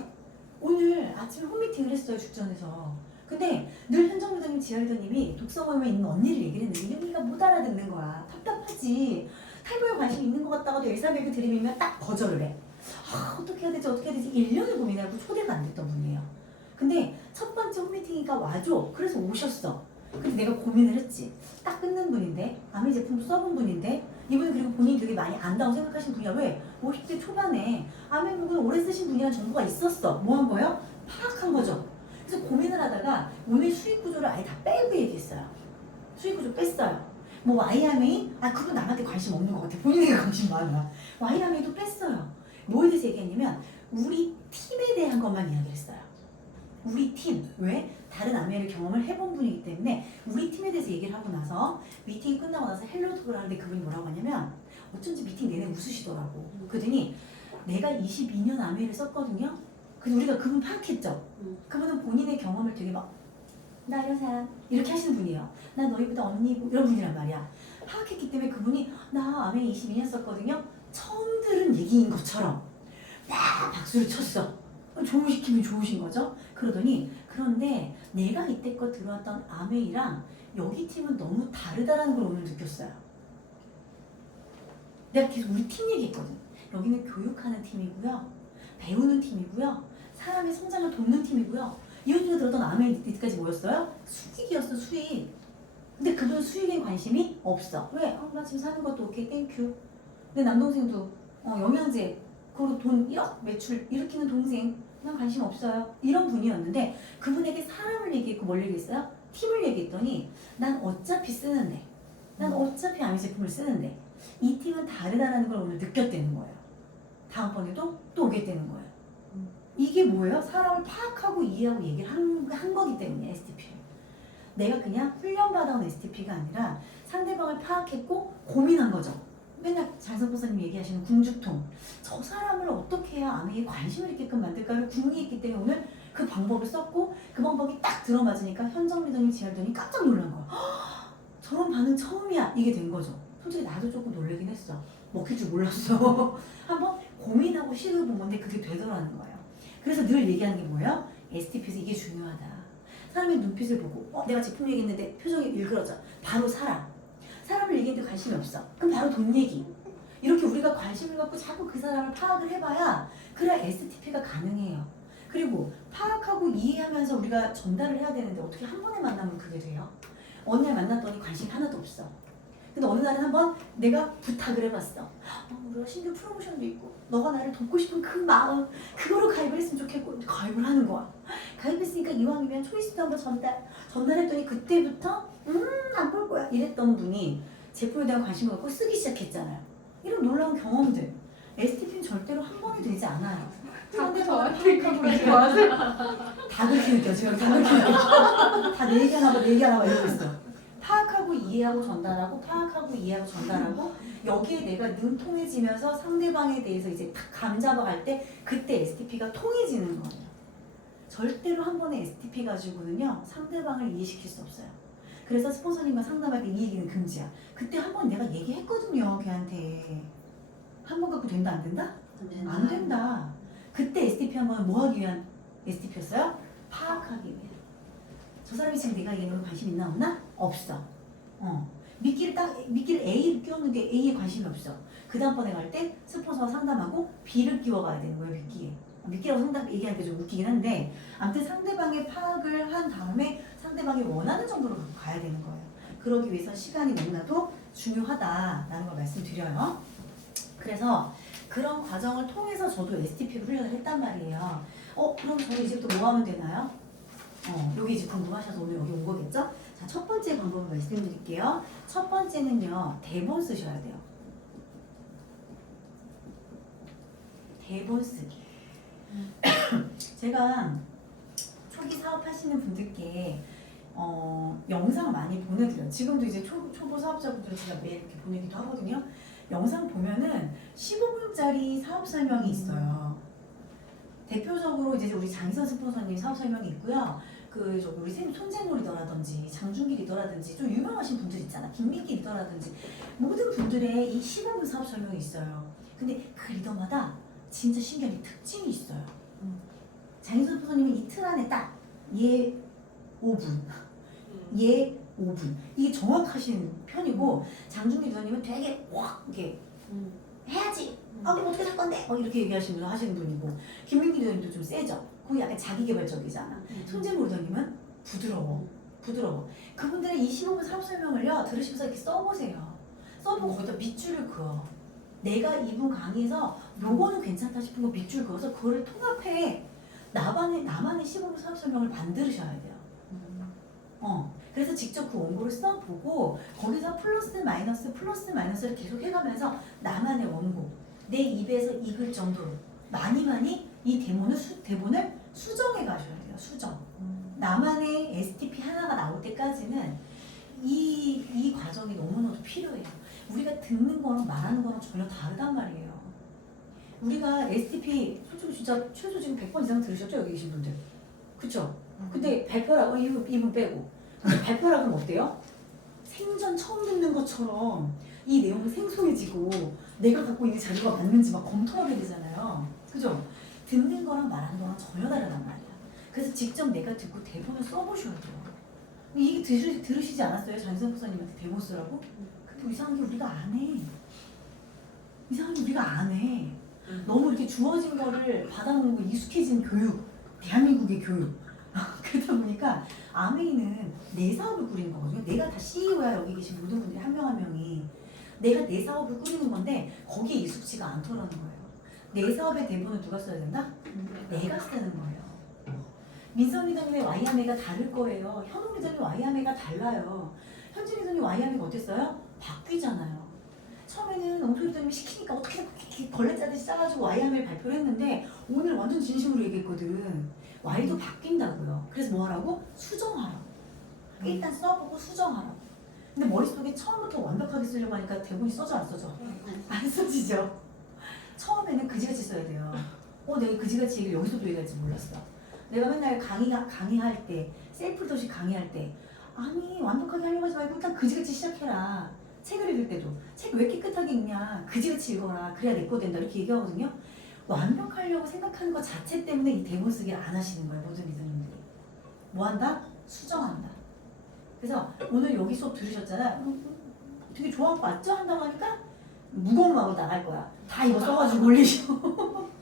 오늘 아침에 홈미팅을 했어요, 죽전에서. 근데 늘 현정부장님, 지열리더님이 독서 모임에 있는 언니를 얘기를 했는데 언니가 못 알아듣는 거야. 답답하지. 탈모에 관심 있는 것 같다가도 엘사베그 들이밀면 딱 거절을 해. 어떻게 해야 되지 1년을 고민하고 초대가 안 됐던 분이에요. 근데 첫 번째 홈미팅이니까 와줘. 그래서 오셨어. 근데 내가 고민을 했지. 딱 끊는 분인데, 아메 제품도 써본 분인데, 이분은 그리고 본인이 되게 많이 안다고 생각하시는 분이야. 왜? 50대 초반에 아메북을 오래 쓰신 분이라는 정보가 있었어. 뭐 한 거예요? 파악한 거죠. 그래서 고민을 하다가 오늘 수익 구조를 아예 다 빼고 얘기했어요. 수익 구조 뺐어요. 뭐 YMA? 그건 남한테 관심 없는 것 같아. 본인에게 관심 많아. YMA도 뺐어요. 뭐에 대해서 얘기했냐면 우리 팀에 대한 것만 이야기를 했어요. 우리 팀. 왜? 다른 아메를 경험을 해본 분이기 때문에 우리 팀에 대해서 얘기를 하고 나서 미팅이 끝나고 나서 헬로톡을 하는데 그분이 뭐라고 하냐면 어쩐지 미팅 내내 웃으시더라고. 그러더니 내가 22년 아메를 썼거든요. 근데 우리가 그분 파악했죠. 그분은 본인의 경험을 되게 막 나 이런 사람 이렇게 하시는 분이에요. 나 너희보다 언니고 이런 분이란 말이야. 파악했기 때문에 그분이 나 아메 22년 썼거든요. 처음 들은 얘기인 것처럼 막 박수를 쳤어. 기분이 좋으신 거죠? 그러더니 그런데 내가 이때껏 들어왔던 아메이랑 여기 팀은 너무 다르다라는 걸 오늘 느꼈어요. 내가 계속 우리 팀 얘기했거든. 여기는 교육하는 팀이고요. 배우는 팀이고요. 사람의 성장을 돕는 팀이고요. 이현주가 들었던 아메이까지 뭐였어요? 수익이었어, 수익. 근데 그분은 수익에 관심이 없어. 왜? 나 지금 사는 것도 오케이, 땡큐. 내 남동생도 영양제 그리고 돈 1억 매출 일으키는 동생 난 관심 없어요. 이런 분이었는데 그분에게 사람을 얘기했고 뭘 얘기했어요? 팀을 얘기했더니 난 어차피 쓰는데, 난 어차피 아메 제품을 쓰는데 이 팀은 다르다라는 걸 오늘 느꼈다는 거예요. 다음번에도 또 오겠다는 거예요. 이게 뭐예요? 사람을 파악하고 이해하고 얘기를 한 거기 때문에 STP. 내가 그냥 훈련받아온 STP가 아니라 상대방을 파악했고 고민한 거죠. 맨날 장선포사님 얘기하시는 궁죽통. 저 사람을 어떻게 해야 아메에 관심을 있게끔 만들까를 궁리했기 때문에 오늘 그 방법을 썼고 그 방법이 딱 들어맞으니까 현정 리더님, 지아 리더님 깜짝 놀란 거야. "헉, 저런 반응 처음이야." 이게 된 거죠. 솔직히 나도 조금 놀라긴 했어. 먹힐 줄 몰랐어. 한번 고민하고 시도해본 건데 그게 되더라는 거예요. 그래서 늘 얘기하는 게 뭐예요? STP에서 이게 중요하다. 사람의 눈빛을 보고 내가 제품 얘기했는데 표정이 일그러져. 바로 사라. 사람을 얘기했는데 관심이 없어. 그럼 바로 돈 얘기. 이렇게 우리가 관심을 갖고 자꾸 그 사람을 파악을 해봐야 그래야 STP가 가능해요. 그리고 파악하고 이해하면서 우리가 전달을 해야 되는데 어떻게 한 번에 만나면 그게 돼요? 어느 날 만났더니 관심이 하나도 없어. 근데 어느 날은 한번 내가 부탁을 해봤어. 우리가 신규 프로모션도 있고 너가 나를 돕고 싶은 그 마음 그거로 가입을 했으면 좋겠고 가입을 하는 거야. 가입했으니까 이왕이면 초이스도 한번 전달했더니 그때부터 안 볼 거야 이랬던 분이 제품에 대한 관심을 갖고 쓰기 시작했잖아요. 이런 놀라운 경험들 STP는 절대로 한 번에 되지 않아요. 자꾸 저한테 그걸 좋아하세요. 다 그렇게 느껴. 지금 다 그렇게 느껴. 다 내 얘기 하나 봐, 내 얘기 하나 봐 이러고 있어. 파악하고 이해하고 전달하고 파악하고 이해하고 전달하고 여기에 내가 능통해지면서 상대방에 대해서 이제 탁 감 잡아갈 때 그때 STP가 통해지는 거예요. 절대로 한 번에 STP 가지고는요 상대방을 이해시킬 수 없어요. 그래서 스폰서님과 상담할 때 이 얘기는 금지야. 그때 한 번 내가 얘기했거든요 걔한테. 한 번 갖고 된다 안 된다? 안 된다. 그때 STP 한 번은 뭐 하기 위한 STP였어요? 파악하기 위한. 저 사람이 지금 내가 얘기하는 거 관심 있나 없나? 없어. 미끼를 A를 끼웠는데 A에 관심이 없어. 그 다음번에 갈 때 스폰서와 상담하고 B를 끼워가야 되는 거예요. 미끼에. 미끼라고 상담 얘기하니까 좀 웃기긴 한데 아무튼 상대방의 파악을 한 다음에 상대방이 원하는 정도로 갖고 가야 되는 거예요. 그러기 위해서 시간이 너무나도 중요하다라는 걸 말씀드려요. 그래서 그런 과정을 통해서 저도 STP 훈련을 했단 말이에요. 그럼 저는 이제부터 뭐 하면 되나요? 여기 이제 궁금하셔서 오늘 여기 온 거겠죠? 자, 첫 번째 방법을 말씀드릴게요. 첫 번째는요, 대본 쓰셔야 돼요. 대본 쓰기. 제가 초기 사업하시는 분들께 영상 많이 보내드려요. 지금도 이제 초보 사업자분들 제가 매일 이렇게 보내기도 하거든요. 영상 보면은 15분짜리 사업 설명이 있어요. 대표적으로 이제 우리 장희선 스폰서님 사업 설명이 있고요. 우리 손재노 리더라든지 장준기 리더라든지 좀 유명하신 분들 있잖아. 김민기 리더라든지 모든 분들의 이 15분 사업 설명이 있어요. 근데 그 리더마다 진짜 신기한 특징이 있어요. 장희선 스폰서님은 이틀 안에 딱 얘 5분, 얘 5분 이게 정확하신 편이고 장준기 리더님은 되게 확 이렇게 해야지. 그럼 어떻게 할 건데? 이렇게 하시는 분이고 김민기 리더님도 좀 세죠. 그거 약간 자기개발적이잖아. 손재무 리더님은 부드러워. 그분들의 25분 사업 설명을요 들으시면서 이렇게 써보세요. 써보고 거기다 밑줄을 그어. 내가 이분 강의에서 요거는 괜찮다 싶은 거 밑줄 그어서 그거를 통합해. 나만의 15분 사업 설명을 만들으셔야 돼요. 그래서 직접 그 원고를 써보고 거기서 플러스 마이너스를 계속 해가면서 나만의 원고 내 입에서 익을 정도로 많이 이 대본을 수정해 가셔야 돼요. 수정. 나만의 STP 하나가 나올 때까지는 이 과정이 너무나도 필요해요. 우리가 듣는 거랑 말하는 거랑 전혀 다르단 말이에요. 우리가 STP 솔직히 진짜 최소 지금 100번 이상 들으셨죠? 여기 계신 분들. 그쵸? 근데 발표라고 이분 빼고 발표라고 하면 어때요? 생전 처음 듣는 것처럼 이 내용이 생소해지고 내가 갖고 있는 자료가 맞는지 막 검토하게 되잖아요. 그죠? 듣는 거랑 말하는 거랑 전혀 다르단 말이야. 그래서 직접 내가 듣고 대본을 써보셔야 돼요. 이게 들으시지 않았어요? 장희선 목사님한테 대본 쓰라고? 근데 이상한 게 우리가 안 해. 너무 이렇게 주어진 거를 받아먹는 거 익숙해진 교육, 대한민국의 교육. 그러다 보니까 아메이는 내 사업을 꾸리는 거거든요. 내가 다 CEO야. 여기 계신 모든 분들이 한 명 한 명이. 내가 내 사업을 꾸리는 건데 거기에 익숙지가 않더라는 거예요. 내 사업의 대본을 누가 써야 된다? 내가 쓰는 거예요. 민선 리더님의 와이아메가 다를 거예요. 현웅 리더님 와이아메가 달라요. 현진 리더님 와이아메가 어땠어요? 바뀌잖아요. 처음에는 옹소 리더님이 시키니까 어떻게 벌레 짜듯이 짜가지고 와이아메 발표를 했는데 오늘 완전 진심으로 얘기했거든. Y도 바뀐다고요. 그래서 뭐 하라고? 수정하라고. 일단 써보고 수정하라고. 근데 머릿속에 처음부터 완벽하게 쓰려고 하니까 대본이 써져 안 써져? 안 써지죠? 처음에는 그지같이 써야 돼요. 내가 그지같이 얘기를 여기서도 얘기할지 몰랐어. 내가 맨날 강의할 때, 셀프 리더십 강의할 때, 아니 완벽하게 하려고 하지 말고 일단 그지같이 시작해라. 책을 읽을 때도 책 왜 깨끗하게 읽냐, 그지같이 읽어라. 그래야 내 거 된다. 이렇게 얘기하거든요. 완벽하려고 생각하는 것 자체 때문에 이 대본 쓰기를 안 하시는 거예요. 모든 리더님들이. 뭐 한다? 수정한다. 그래서 오늘 여기 수업 들으셨잖아요. 되게 좋아하는 거 맞죠? 한다고 하니까 무거운 마음으로 나갈 거야. 다 이거 써가지고 올리시고.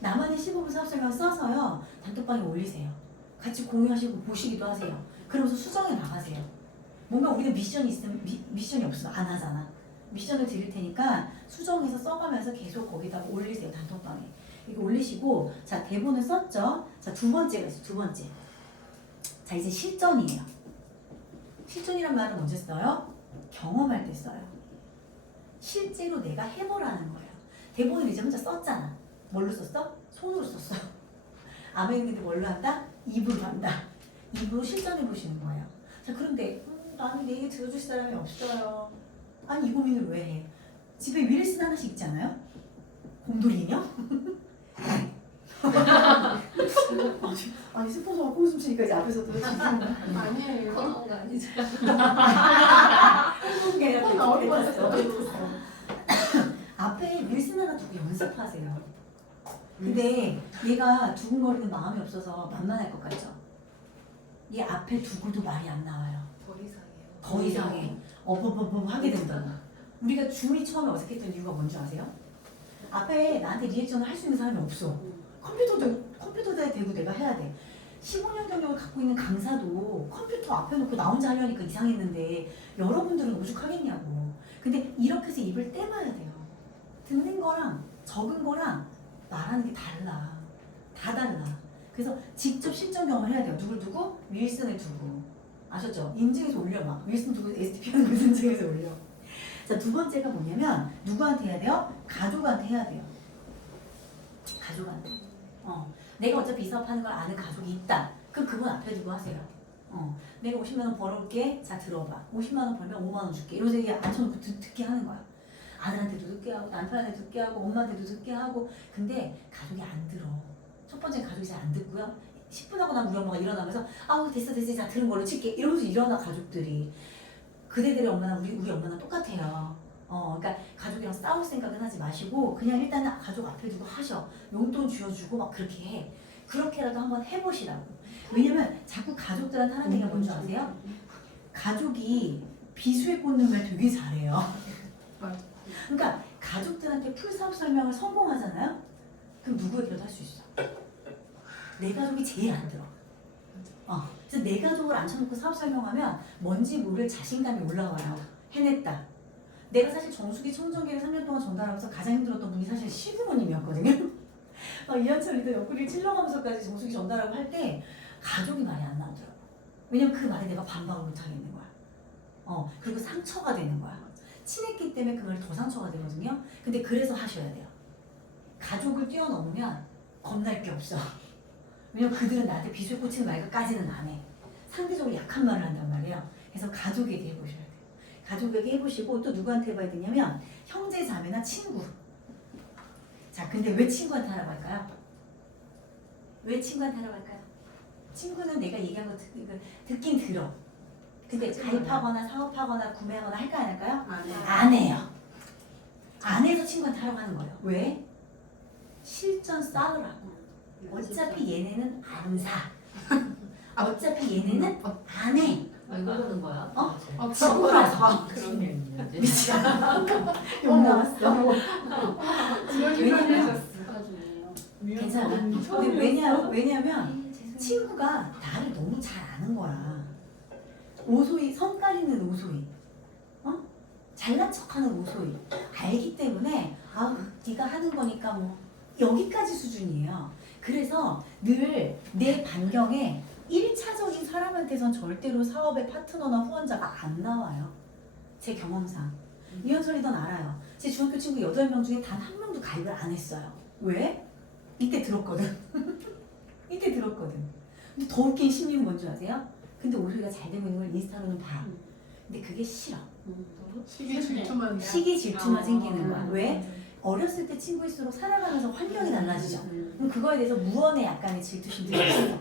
나만의 시범 사업 설명 써서요. 단톡방에 올리세요. 같이 공유하시고 보시기도 하세요. 그러면서 수정해 나가세요. 뭔가 우리는 미션이 있으면 미션이 없으면 안 하잖아. 미션을 드릴 테니까 수정해서 써가면서 계속 거기다가 올리세요. 단톡방에. 이거 올리시고, 자, 대본을 썼죠? 자, 두 번째가 있어요. 두 번째. 자, 이제 실전이에요. 실전이란 말은 언제 써요? 경험할 때 써요. 실제로 내가 해보라는 거예요. 대본을 이제 혼자 썼잖아. 뭘로 썼어? 손으로 썼어. 아멘인데 뭘로 한다? 입으로 한다. 입으로 실전해 보시는 거예요. 자, 그런데 나는 내 얘기 들어줄 사람이 없어요. 아니, 이 고민을 왜 해? 집에 윌슨 하나씩 있잖아요? 곰돌이 인형? 아니, 스포츠가 코웃음 치니까 이제 앞에서도 아니에요. 그런 거 아니죠? 한국에 나올 뻔했어. 앞에 윌슨 하나 두고 연습하세요. 근데 얘가 두근거리는 마음이 없어서 만만할 것 같죠? 얘 앞에 두고도 말이 안 나와요. 더 이상해요. 더 이상해. 어버버버 하게 된다고. 우리가 줌이 처음에 어색했던 이유가 뭔지 아세요? 앞에 나한테 리액션을 할 수 있는 사람이 없어. 컴퓨터에 대고 내가 해야 돼. 15년 경력을 갖고 있는 강사도 컴퓨터 앞에 놓고 나 혼자 하려니까 이상했는데 여러분들은 오죽하겠냐고. 근데 이렇게 해서 입을 떼봐야 돼요. 듣는 거랑 적은 거랑 말하는 게 달라. 다 달라. 그래서 직접 실전 경험을 해야 돼요. 누굴 두고? 윌슨을 두고. 아셨죠? 인증해서 올려 막. 윌슨 두고 STP 하는 거 인증해서 올려. 자, 두 번째가 뭐냐면 누구한테 해야 돼요? 가족한테 해야 돼요. 가족한테. 내가 어차피 이 사업하는 걸 아는 가족이 있다. 그럼 그분 앞에 두고 하세요. 내가 50만 원 벌어올게. 자, 들어봐. 50만 원 벌면 5만 원 줄게. 이러면서 얘기 앉혀놓고 듣게 하는 거야. 아들한테도 듣게 하고 남편한테도 듣게 하고 엄마한테도 듣게 하고. 근데 가족이 안 들어. 첫 번째는 가족이 잘 안 듣고요. 10분 하고 나면 우리 엄마가 일어나면서 아우 됐어 자 들은 걸로 칠게 이러면서 일어나. 가족들이 그대들의 엄마나 우리 엄마나 똑같아요. 그러니까 가족이랑 싸울 생각은 하지 마시고 그냥 일단은 가족 앞에 두고 하셔. 용돈 쥐어주고 막 그렇게 해. 그렇게라도 한번 해보시라고. 왜냐면 자꾸 가족들한테 하는 얘기가 뭔지 아세요? 가족이 비수에 꽂는 말 되게 잘해요. 그러니까 가족들한테 풀 사업 설명을 성공하잖아요? 그럼 누구에게도 할 수 있어. 내 가족이 제일 안 들어. 그래서 내 가족을 앉혀놓고 사업 설명하면 뭔지 모를 자신감이 올라와요. 해냈다. 내가 사실 정수기 청정기를 3년 동안 전달하면서 가장 힘들었던 분이 사실 시부모님이었거든요. 이한철 리더 옆구리를 찔러가면서까지 정수기 전달하고 할 때 가족이 말이 안 나오더라고. 왜냐면 그 말에 내가 반박을 못 하겠는 거야. 그리고 상처가 되는 거야. 친했기 때문에 그 말이 더 상처가 되거든요. 근데 그래서 하셔야 돼요. 가족을 뛰어넘으면 겁날 게 없어. 왜냐면 그들은 나한테 비수에 꽂히는 말까지는 안 해. 상대적으로 약한 말을 한단 말이에요. 그래서 가족에게 해보셔야 돼요. 가족에게 해보시고 또 누구한테 해봐야 되냐면 형제, 자매나 친구. 자, 근데 왜 친구한테 하라고 할까요? 왜 친구한테 하라고 할까요? 친구는 내가 얘기한 거 듣긴 들어. 근데 가입하거나 사업하거나 구매하거나 할까 안 할까요? 안 해요. 안 해서 친구한테 하라고 하는 거예요. 왜? 실전 싸우라고. 어차피 얘네는 안 사. 어차피 얘네는 안 해. 왜 그러는 거야? 친구라서. 미치. 욕 나왔어. 괜찮아. 근데 왜냐면 친구가 나를 너무 잘 아는 거야. 오소이, 성깔 있는 오소이. 잘난 척하는 오소이. 알기 때문에 네가 하는 거니까 뭐 여기까지 수준이에요. 그래서 늘 내 반경에 1차적인 사람한테선 절대로 사업의 파트너나 후원자가 안 나와요. 제 경험상. 이현철 리더는 알아요. 제 중학교 친구 8명 중에 단 한 명도 가입을 안 했어요. 왜? 이때 들었거든. 이때 들었거든. 근데 더 웃긴 심리는 뭔지 아세요? 근데 오소리가 잘 되고 있는 걸 인스타로는 봐. 근데 그게 싫어. 시기 질투만 시기 질투만 생기는 거야. 왜? 어렸을 때 친구일수록 살아가면서 환경이 달라지죠. 그럼 그거에 대해서 무언의 약간의 질투심들이 있어요.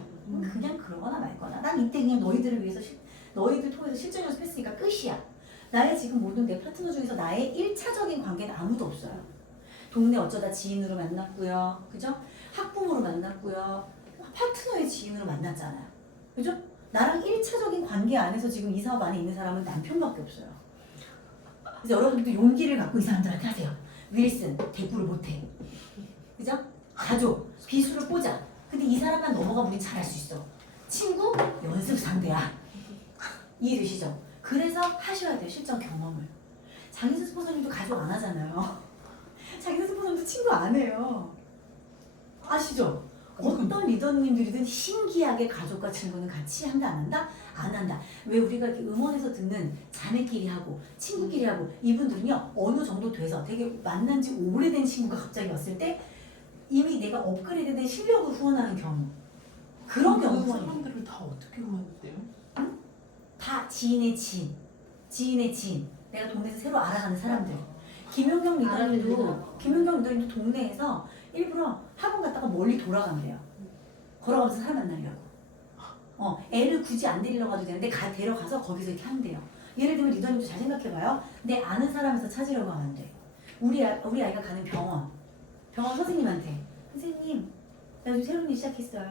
그냥 그러거나 말거나. 난 이때 그냥 너희들을 위해서 너희들 통해서 실전 연습했으니까 끝이야. 나의 지금 모든 내 파트너 중에서 나의 1차적인 관계는 아무도 없어요. 동네 어쩌다 지인으로 만났고요. 그죠? 학부모로 만났고요. 파트너의 지인으로 만났잖아요. 그죠? 나랑 1차적인 관계 안에서 지금 이 사업 안에 있는 사람은 남편밖에 없어요. 그래서 여러분들도 용기를 갖고 이 사람들한테 하세요. 윌슨, 대꾸를 못해. 그죠? 가족, 비수를 꽂아. 근데 이 사람만 넘어가면 우리 잘할 수 있어. 친구, 연습 상대야. 이해되시죠? 그래서 하셔야 돼요. 실전 경험을. 장인수 스폰서님도 가족 안 하잖아요. 장인수 스폰서님도 친구 안 해요. 아시죠? 어떤 리더님들이든 신기하게 가족과 친구는 같이 한다 안 한다? 안 한다. 왜 우리가 이렇게 음원에서 듣는 자매끼리 하고 친구끼리 하고 이분들은요 어느 정도 돼서 되게 만난 지 오래된 친구가 갑자기 왔을 때 이미 내가 업그레이드된 실력을 후원하는 경우 그런 경우 그 후원이 사람들을 다 어떻게 후원했대요? 다 지인의 지인, 지인의 지인 내가 동네에서 새로 알아가는 사람들 김용경 리더님도 동네에서 일부러 학원 갔다가 멀리 돌아간대요. 걸어가면서 사람 만나려고. 애를 굳이 안 데리러 가도 되는데 데려가서 거기서 이렇게 한대요. 예를 들면 리더님도 잘 생각해봐요. 내 아는 사람에서 찾으려고 하는데 우리 아이가 가는 병원 선생님한테 선생님 나 요즘 새로운 일 시작했어요.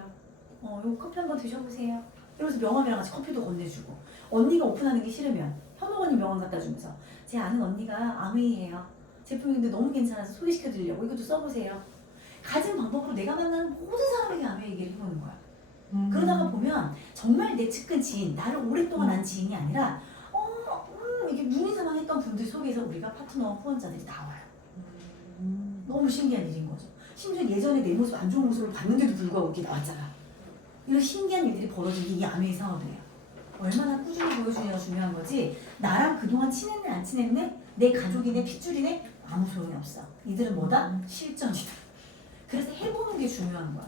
요거 커피 한번 드셔보세요. 이러면서 명함이랑 같이 커피도 건네주고 언니가 오픈하는 게 싫으면 현옥 언니 명함 갖다 주면서 제 아는 언니가 아메이예요. 제품인데 너무 괜찮아서 소개시켜드리려고 이것도 써보세요. 가진 방법으로 내가 만나는 모든 사람에게 아메이 얘기를 해보는 거야. 그러다가 보면 정말 내 측근 지인, 나를 오랫동안 안 지인이 아니라 이게 문의사망했던 분들 속에서 우리가 파트너 후원자들이 나와요. 너무 신기한 일인 거죠. 심지어 예전에 내 모습 안 좋은 모습을 봤는데도 불구하고 이렇게 나왔잖아. 이런 신기한 일들이 벌어진 게 이 아메이 사업이에요. 얼마나 꾸준히 보여주냐가 중요한 거지 나랑 그동안 친했네 안 친했네 내 가족이네 핏줄이네 아무 소용이 없어. 이들은 뭐다? 실전이다. 그래서 해보는 게 중요한 거야.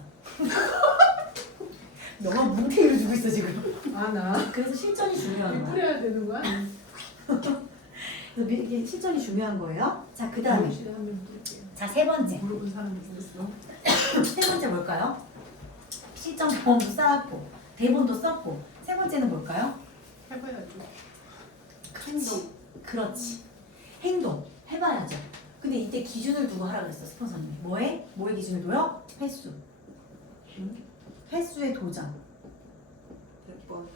너가 뭉탱이를 주고 있어 지금. 나 그래서 실전이 중요한 거야. 뿌려야 되는 거야? 그래서 이게 실전이 중요한 거예요. 자, 그 다음에 자, 세 번째. 물어본 사람이 있었어. 세 번째 뭘까요? 실전 경험도 쌓았고 대본도 썼고 세 번째는 뭘까요? 해봐야죠. 그렇지. 행동 해봐야죠. 근데 이때 기준을 두고 하라 그랬어 스폰서님이. 뭐에 기준을 둬요? 횟수. 횟수의 도전. 100번.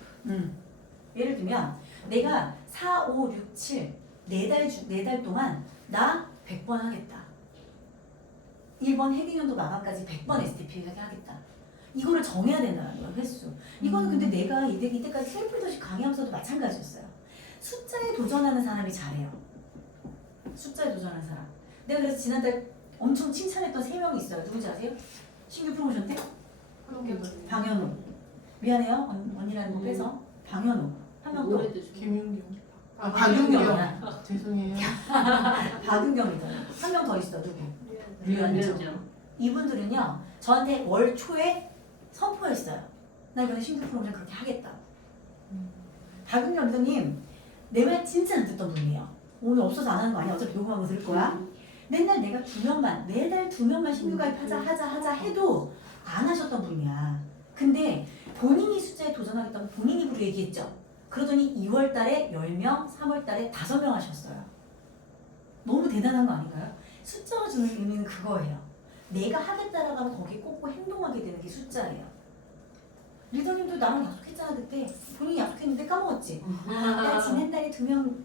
예를 들면 내가 4, 5, 6, 7 4달 동안 나 100번 하겠다. 1번 해기년도 마감까지 100번 STP 하겠다. 이거를 정해야 된다는 거야 횟수. 이거는 근데 내가 이때까지 셀프 리더십 강의하면서도 마찬가지였어요. 숫자에 도전하는 사람이 잘해요. 숫자에 도전하는 사람. 내가 그래서 지난달 엄청 칭찬했던 3명이 있어요. 누군지 아세요? 신규 프로모션 때? 방현우. 미안해요. 언니라는 거 빼서. 방현우. 한 명 더. 김윤경. 박윤경. 죄송해요. 박윤경 리더. 한 명 더 있어. 누구? 류현정. 이분들은요. 저한테 월 초에 선포했어요. 나 이번에 신규 프로모션 그렇게 하겠다. 박윤경 리더님 내 말 진짜 안 듣던 분이에요. 오늘 없어서 안 하는 거 아니야. 어차피 녹음한 거 들을 거야. 맨날 내가 2명만 매달 2명만 신규 가입하자 해도 안 하셨던 분이야. 근데 본인이 숫자에 도전하겠다고 본인 입으로 얘기했죠. 그러더니 2월 달에 10명, 3월 달에 5명 하셨어요. 너무 대단한 거 아닌가요? 숫자가 주는 의미는 그거예요. 내가 하겠다라고 하면 거기에 꽂고 행동하게 되는 게 숫자예요. 리더님도 나랑 약속했잖아 그때. 본인이 약속했는데 까먹었지. 나 지난달에 2명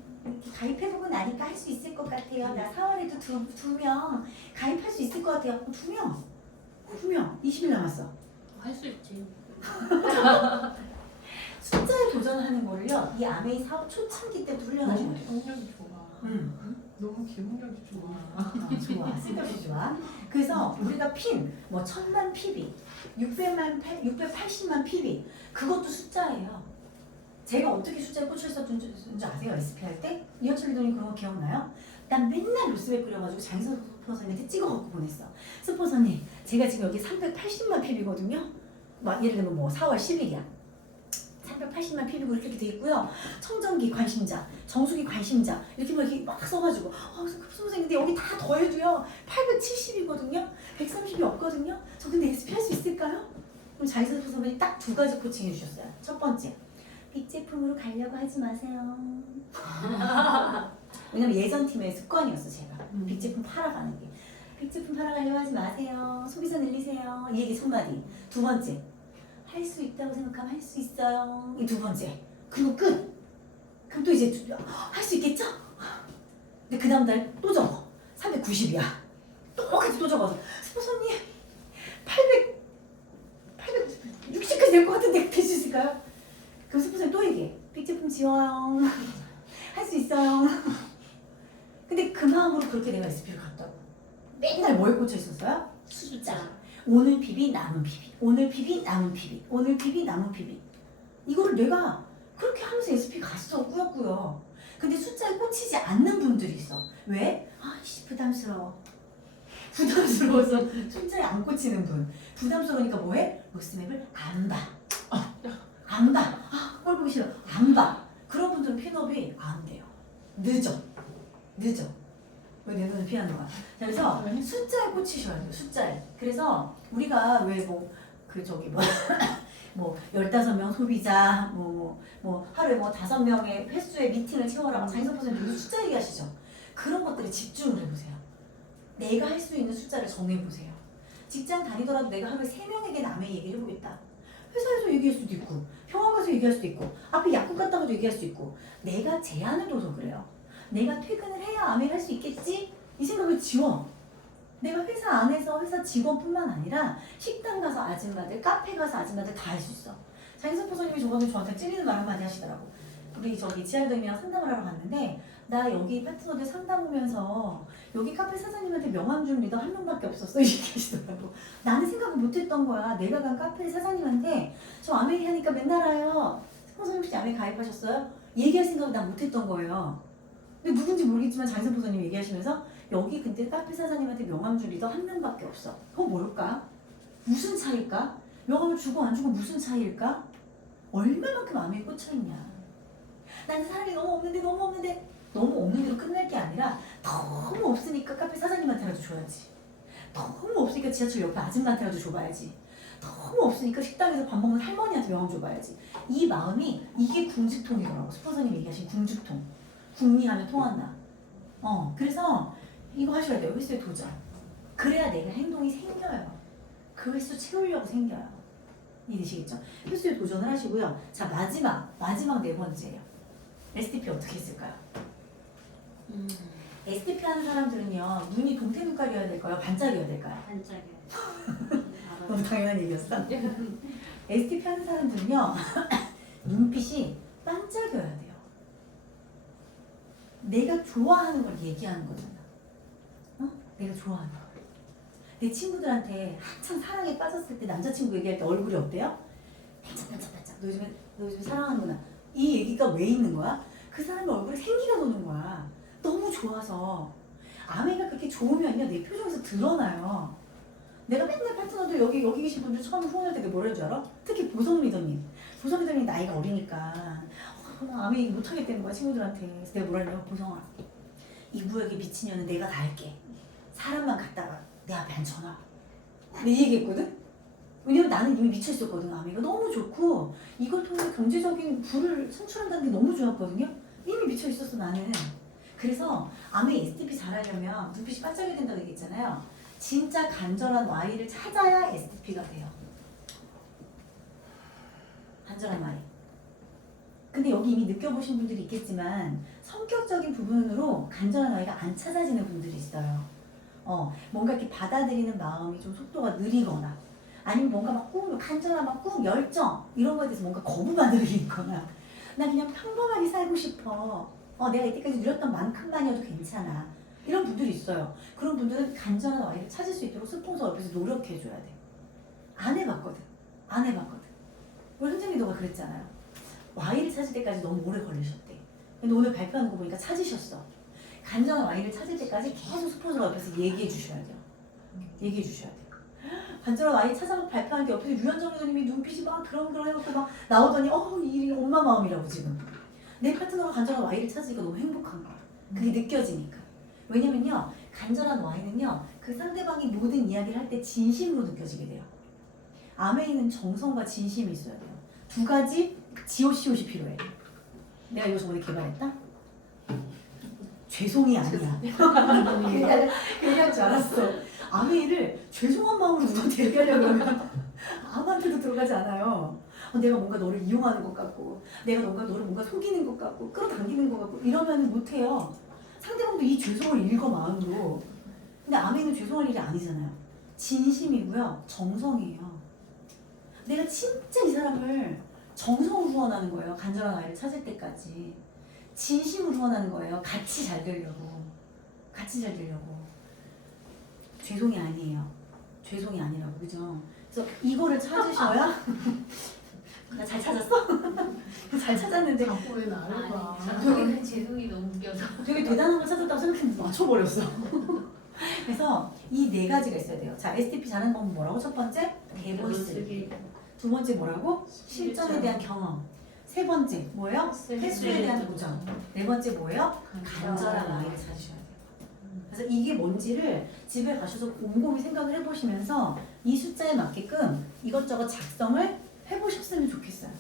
가입해보고 나니까 할 수 있을 것 같아요. 나 4월에도 두 명 가입할 수 있을 것 같아요. 2명 20일 남았어. 할 수 있지. 숫자에 도전하는 거를요. 이 아메이 사업 초창기 때부터 훈련하셔야 너무 돼요. 기억력이 좋아. 너무 기억력이 좋아. 좋아. 쓸데없이 좋아. 그래서 우리가 뭐 1000만 PB, 680만 PB 그것도 숫자예요. 제가 어떻게 숫자에 꽂혀 있었던 줄 아세요? SP 할 때? 이현철 리더님 그런 거 기억나요? 난 맨날 로스백 끓여가지고 장희선 스폰서님한테 찍어갖고 보냈어. 스폰서님 제가 지금 여기 380만 PB거든요. 막 예를 들면 뭐 4월 10일이야. 880만 PB고 이렇게 돼 있고요. 청정기 관심자, 정수기 관심자 이렇게 막 써가지고 선생님 근데 여기 다 더해도요 870이거든요. 130이 없거든요. 저 근데 SP 할 수 있을까요? 그럼 자기소개 선생님이 딱 두 가지 코칭 해주셨어요. 첫 번째, 빅 제품으로 가려고 하지 마세요. 왜냐면 예전 팀의 습관이었어 제가. 빅 제품 팔아가는 게. 빅 제품 팔아가려고 하지 마세요. 소비자 늘리세요. 이 얘기 첫 마디. 두 번째, 할 수 있다고 생각하면 할 수 있어요. 이 두 번째. 그리고 끝. 그럼 또 이제 할 수 있겠죠? 근데 그 다음 달 또 적어. 390이야. 똑같이 또 적어서 스포서님 860까지 될 것 같은데 될 수 있을까요? 그럼 스포서님 또 얘기해. 빅 제품 지워요. 할 수 있어요. 근데 그 마음으로 그렇게 내가 SP를 갔다고. 맨날 뭐에 꽂혀 있었어요? 숫자. 오늘 PB, 남은 PB. 오늘 PB, 남은 PB. 오늘 PB, 남은 PB. 이거를 내가 그렇게 하면서 SP 갔어. 꾸역꾸역. 근데 숫자에 꽂히지 않는 분들이 있어. 왜? 아이씨 부담스러워. 부담스러워서 숫자에 안 꽂히는 분. 부담스러우니까 뭐해? 로스맵을 안 봐. 안 봐. 꼴 보기 싫어. 안 봐. 그런 분들은 핀업이 안 돼요. 늦어. 왜 내 눈을 피하는 거야? 그래서 숫자에 꽂히셔야 돼요. 숫자에. 그래서 우리가 왜 뭐 15명 소비자 하루에 5명의 횟수의 미팅을 채워라. 장인선 선생님 숫자 얘기하시죠. 그런 것들에 집중을 해보세요. 내가 할 수 있는 숫자를 정해보세요. 직장 다니더라도 내가 하루에 3명에게 남의 얘기를 해보겠다. 회사에서 얘기할 수도 있고 병원 가서 얘기할 수도 있고 앞에 약국 갔다가도 얘기할 수도 있고 내가 제안을 둬서 그래요. 내가 퇴근을 해야 아메를 할 수 있겠지? 이 생각을 지워. 내가 회사 안에서 회사 직원뿐만 아니라 식당 가서 아줌마들, 카페 가서 아줌마들 다 할 수 있어. 장인석 포소님이 저한테 찔리는 말 한마디 하시더라고. 우리 지하동이랑 상담을 하러 갔는데 나 여기 파트너들 상담 오면서 여기 카페 사장님한테 명함 준 리더 한 명밖에 없었어. 이렇게 하시더라고. 나는 생각을 못했던 거야. 내가 간 카페 사장님한테 저 아메리 하니까 맨날 와요. 포소님 혹시 아메리 가입하셨어요? 얘기할 생각을 난 못했던 거예요. 근데 누군지 모르겠지만 장인석 포소님 얘기하시면서 여기 근데 카페 사장님한테 명함 줄 리더 한 명밖에 없어. 그건 뭘까? 무슨 차일까? 명함을 주고 안 주고 무슨 차이일까? 얼마만큼 마음에 꽂혀있냐. 난 사람이 너무 없는데로 끝날 게 아니라 너무 없으니까 카페 사장님한테라도 줘야지. 너무 없으니까 지하철 옆에 아줌마한테라도 줘봐야지. 너무 없으니까 식당에서 밥 먹는 할머니한테 명함 줘봐야지. 이 마음이 이게 궁지통이더라고. 스포서님 얘기하신 궁지통. 궁리하면 통한다. 그래서 이거 하셔야 돼요. 횟수의 도전. 그래야 내가 행동이 생겨요. 그 횟수 채우려고 생겨요. 이해되시겠죠? 횟수의 도전을 하시고요. 자, 마지막 네 번째예요. STP 어떻게 했을까요? STP 하는 사람들은요. 눈이 동태 눈깔이어야 될까요? 반짝이어야 될까요? 반짝이요. 너무 당연한 얘기였어. STP 하는 사람들은요. 눈빛이 반짝여야 돼요. 내가 좋아하는 걸 얘기하는 거잖아. 내가 좋아하는 거. 내 친구들한테 한참 사랑에 빠졌을 때 남자친구 얘기할 때 얼굴이 어때요? 반짝반짝반짝. 너 요즘에 사랑하는구나. 이 얘기가 왜 있는 거야? 그 사람의 얼굴에 생기가 도는 거야. 너무 좋아서. 아메가 그렇게 좋으면요 내 표정에서 드러나요. 내가 맨날 파트너들 여기 계신 분들 처음 후원할 때 뭐라 줄 알아? 특히 보성 리더님 나이가 어리니까 아메 얘기 못하겠다는 거야 친구들한테. 그래서 내가 뭐라 했냐면 보성아 이 구역에 미친년은 내가 다 할게. 사람만 갖다가 내 앞에 앉혀놔. 내 얘기했거든? 왜냐면 나는 이미 미쳐있었거든. 아메가 너무 좋고 이걸 통해서 경제적인 부를 창출한다는 게 너무 좋았거든요. 이미 미쳐있었어 나는. 그래서 아메 STP 잘하려면 눈빛이 반짝여야 된다고 얘기했잖아요. 진짜 간절한 Y를 찾아야 STP가 돼요. 간절한 Y. 근데 여기 이미 느껴보신 분들이 있겠지만 성격적인 부분으로 간절한 Y가 안 찾아지는 분들이 있어요. 뭔가 이렇게 받아들이는 마음이 좀 속도가 느리거나 아니면 뭔가 막 간절한 열정 이런 거에 대해서 뭔가 거부감을 있거나 나 그냥 평범하게 살고 싶어. 내가 이때까지 누렸던 만큼만이어도 괜찮아. 이런 분들이 있어요. 그런 분들은 간절한 Y를 찾을 수 있도록 스폰서 옆에서 노력해줘야 돼. 안 해봤거든. 우리 현정이 너가 그랬잖아요. Y를 찾을 때까지 너무 오래 걸리셨대. 근데 오늘 발표하는 거 보니까 찾으셨어. 간절한 Y를 찾을 때까지 계속 스폰서 옆에서 얘기해 주셔야 돼요. 간절한 아이 찾아서 발표하는데 옆에서 유현정 의원님이 눈빛이 막 그렁그렁 해갖고 막 나오더니 이 엄마 마음이라고 지금. 내 파트너가 간절한 Y를 찾으니까 너무 행복한 거야. 그게 느껴지니까. 왜냐면요, 간절한 Y는요, 그 상대방이 모든 이야기를 할 때 진심으로 느껴지게 돼요. 아메이는 정성과 진심이 있어야 돼요. 두 가지 지오시옷이 필요해. 내가 이거 저번에 개발했다? 죄송이 아니야. 그냥 줄 알았어. 아메이를 죄송한 마음으로 누구한테 얘기하려고 하면 아무한테도 들어가지 않아요. 내가 뭔가 너를 이용하는 것 같고, 내가 너를 뭔가 속이는 것 같고, 끌어당기는 것 같고 이러면 못해요. 상대방도 이 죄송을 읽어 마음으로. 근데 아메이는 죄송할 일이 아니잖아요. 진심이고요, 정성이에요. 내가 진짜 이 사람을 정성으로 후원하는 거예요. 간절한 아이를 찾을 때까지. 진심으로 후원하는 거예요. 같이 잘 되려고. 같이 잘 되려고. 죄송이 아니에요. 죄송이 아니라고. 그죠? 그래서 이거를 찾으셔야 나 잘 찾았어? 잘 찾았는데 자꾸 왜 나를 봐. 저는 재능이 너무 웃겨서. 되게 대단한 걸 찾았다고 생각했는데 맞춰버렸어. 그래서 이 네 가지가 있어야 돼요. 자, STP 잘하는 방법 뭐라고? 첫 번째, 대본 쓰기. 두 번째 뭐라고? 실전에 대한 경험. 세 번째 뭐예요? 횟수에 대한 도전. 네 번째 뭐예요? 간절한 아이를 찾으셔야 돼요. 그래서 이게 뭔지를 집에 가셔서 곰곰이 생각을 해보시면서 이 숫자에 맞게끔 이것저것 작성을 해보셨으면 좋겠어요.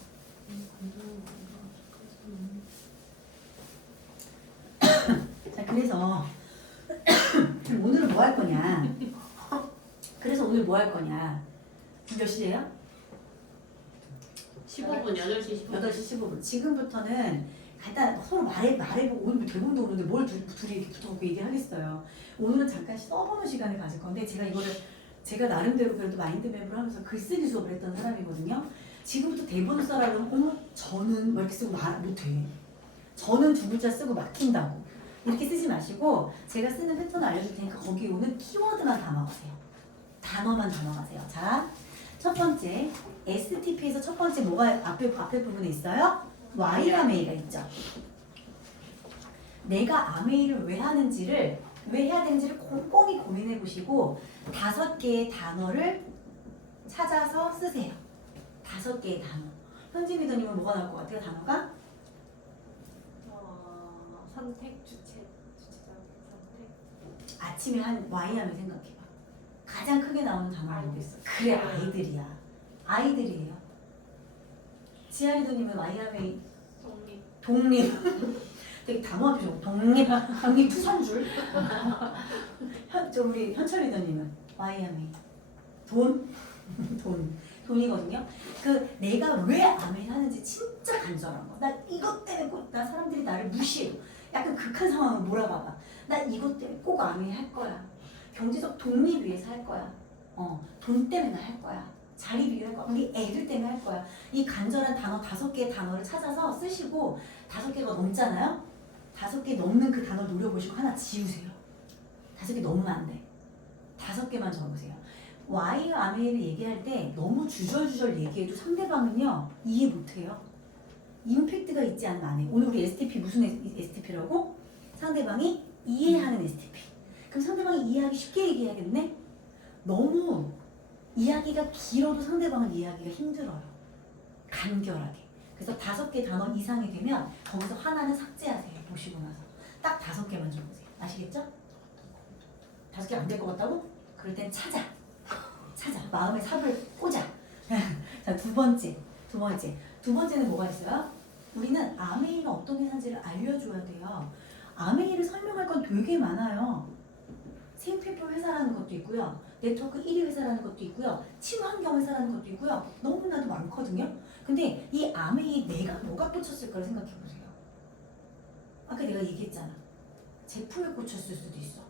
자, 그래서 오늘은 뭐 할 거냐? 그래서 오늘 뭐 할 거냐? 몇 시예요? 15분, 8시 15분. 8시 15분. 지금부터는 간단 서로 말해보고 오늘 대본도 오는데 뭘 둘이 이렇게 붙어갖고 얘기하겠어요. 오늘은 잠깐 써보는 시간을 가질 건데 제가 나름대로 그래도 마인드맵을 하면서 글쓰기 수업을 했던 사람이거든요. 지금부터 대본을 써라 그러면 저는 막 이렇게 쓰고 말 못해. 저는 두 글자 쓰고 막힌다고. 이렇게 쓰지 마시고 제가 쓰는 패턴을 알려줄 테니까 거기에 오는 키워드만 담아가세요. 단어만 담아가세요. 자, 첫 번째 STP에서 첫 번째 뭐가 앞에 부분에 있어요? Y 아메이가 있죠. 내가 아메이를 왜 해야 되는지를 꼼꼼히 고민해 보시고 5개의 단어를 찾아서 쓰세요. 5개의 단어. 현진 리더님은 뭐가 나올 것 같아요? 단어가? 선택, 주체자, 선택. 아침에 한 Y 하면 생각해봐. 가장 크게 나오는 단어가 뭐겠어? 그래, 아이들이야. 아이들이에요. 지아 리더님은 Y 하면 독립. 독립. 되게 단호하죠. 독립 투성줄. 우리 현철 리더님은 마이애미. 돈이거든요. 그 내가 왜 아멘 하는지 진짜 간절한 거. 나 이것 때문에 나 사람들이 나를 무시해. 약간 극한 상황을 몰아봐봐. 나 이것 때문에 꼭 아멘 할 거야. 경제적 독립 위해서 할 거야. 돈 때문에 할 거야. 자리 비교할 거야. 우리 애들 때문에 할 거야. 이 간절한 단어 5개의 단어를 찾아서 쓰시고 5개가 넘잖아요. 5개 넘는 그 단어 노려보시고 하나 지우세요. 5개 넘으면 안 돼. 5개만 적으세요. Y 아메이를 얘기할 때 너무 주절주절 얘기해도 상대방은요 이해 못해요. 임팩트가 있지 않으면 안 해요. 오늘 우리 STP 무슨 STP라고? 상대방이 이해하는 STP. 그럼 상대방이 이해하기 쉽게 얘기해야겠네? 너무 이야기가 길어도 상대방을 이해하기가 힘들어요. 간결하게. 그래서 5개 단어 이상이 되면 거기서 하나는 삭제하세요. 보시고 나서. 딱 5개만 적으세요. 아시겠죠? 5개 안 될 것 같다고? 그럴 땐 찾아. 마음에 삽을 꽂아. 자, 두 번째는 뭐가 있어요? 우리는 아메이가 어떤 회사인지를 알려줘야 돼요. 아메이를 설명할 건 되게 많아요. 생필품 회사라는 것도 있고요. 네트워크 1위 회사라는 것도 있고요. 친환경 회사라는 것도 있고요. 너무나도 많거든요. 근데 이 아메이 내가 뭐가 꽂혔을 거라 생각해 보세요. 아까 내가 얘기했잖아. 제품에 꽂혔을 수도 있어.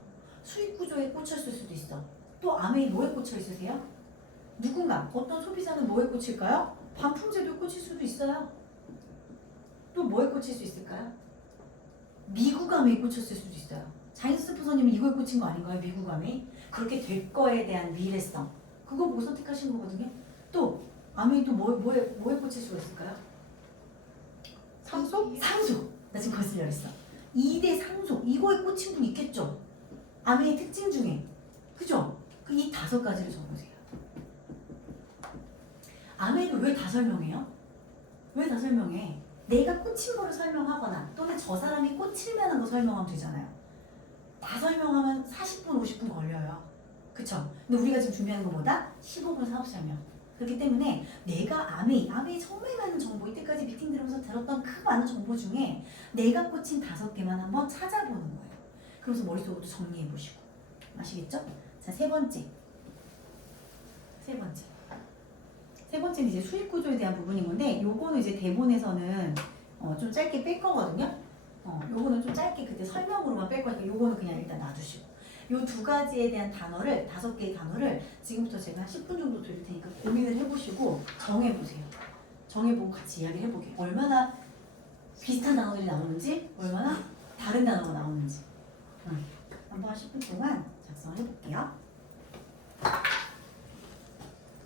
수익 구조에 꽂혔을 수도 있어. 또 아메이 뭐에 꽂혀 있으세요? 누군가 어떤 소비자는 뭐에 꽂힐까요? 반품제도에 꽂힐 수도 있어요. 또 뭐에 꽂힐 수 있을까요? 미국 아메이 꽂혔을 수도 있어요. 자이언스 부서님은 이거에 꽂힌 거 아닌가요? 미국 아메이? 그렇게 될 거에 대한 미래성. 그거 보고 선택하신 거거든요. 또 아메이 또 뭐에 꽂힐 수가 있을까요? 상속? 나 지금 거슬려 했어. 2대 상속. 이거에 꽂힌 분 있겠죠? 아메이 특징 중에. 그죠? 이 5가지를 적으세요. 아메를 왜 다 설명해요? 왜 다 설명해? 내가 꽂힌 거를 설명하거나 또는 저 사람이 꽂힐 만한 거 설명하면 되잖아요. 다 설명하면 40분, 50분 걸려요. 그쵸? 근데 우리가 지금 준비하는 것보다 15분 사업 설명. 그렇기 때문에 내가 아메이 정말 많은 정보, 이때까지 미팅 들으면서 들었던 그 많은 정보 중에 내가 꽂힌 5개만 한번 찾아보는 거예요. 그러면서 머릿속으로 정리해 보시고. 아시겠죠? 자, 세 번째는 이제 수익 구조에 대한 부분인 건데, 요거는 이제 대본에서는 좀 짧게 뺄 거거든요. 요거는 좀 짧게 그때 설명으로만 뺄 거니까 요거는 그냥 일단 놔두시고. 요 두 가지에 대한 단어를, 5개의 단어를 지금부터 제가 한 10분 정도 드릴 테니까 고민을 해보시고 정해보세요. 정해보고 같이 이야기를 해보게요. 얼마나 비슷한 단어들이 나오는지, 얼마나 다른 단어가 나오는지. 한번 10분 동안 작성을 해볼게요.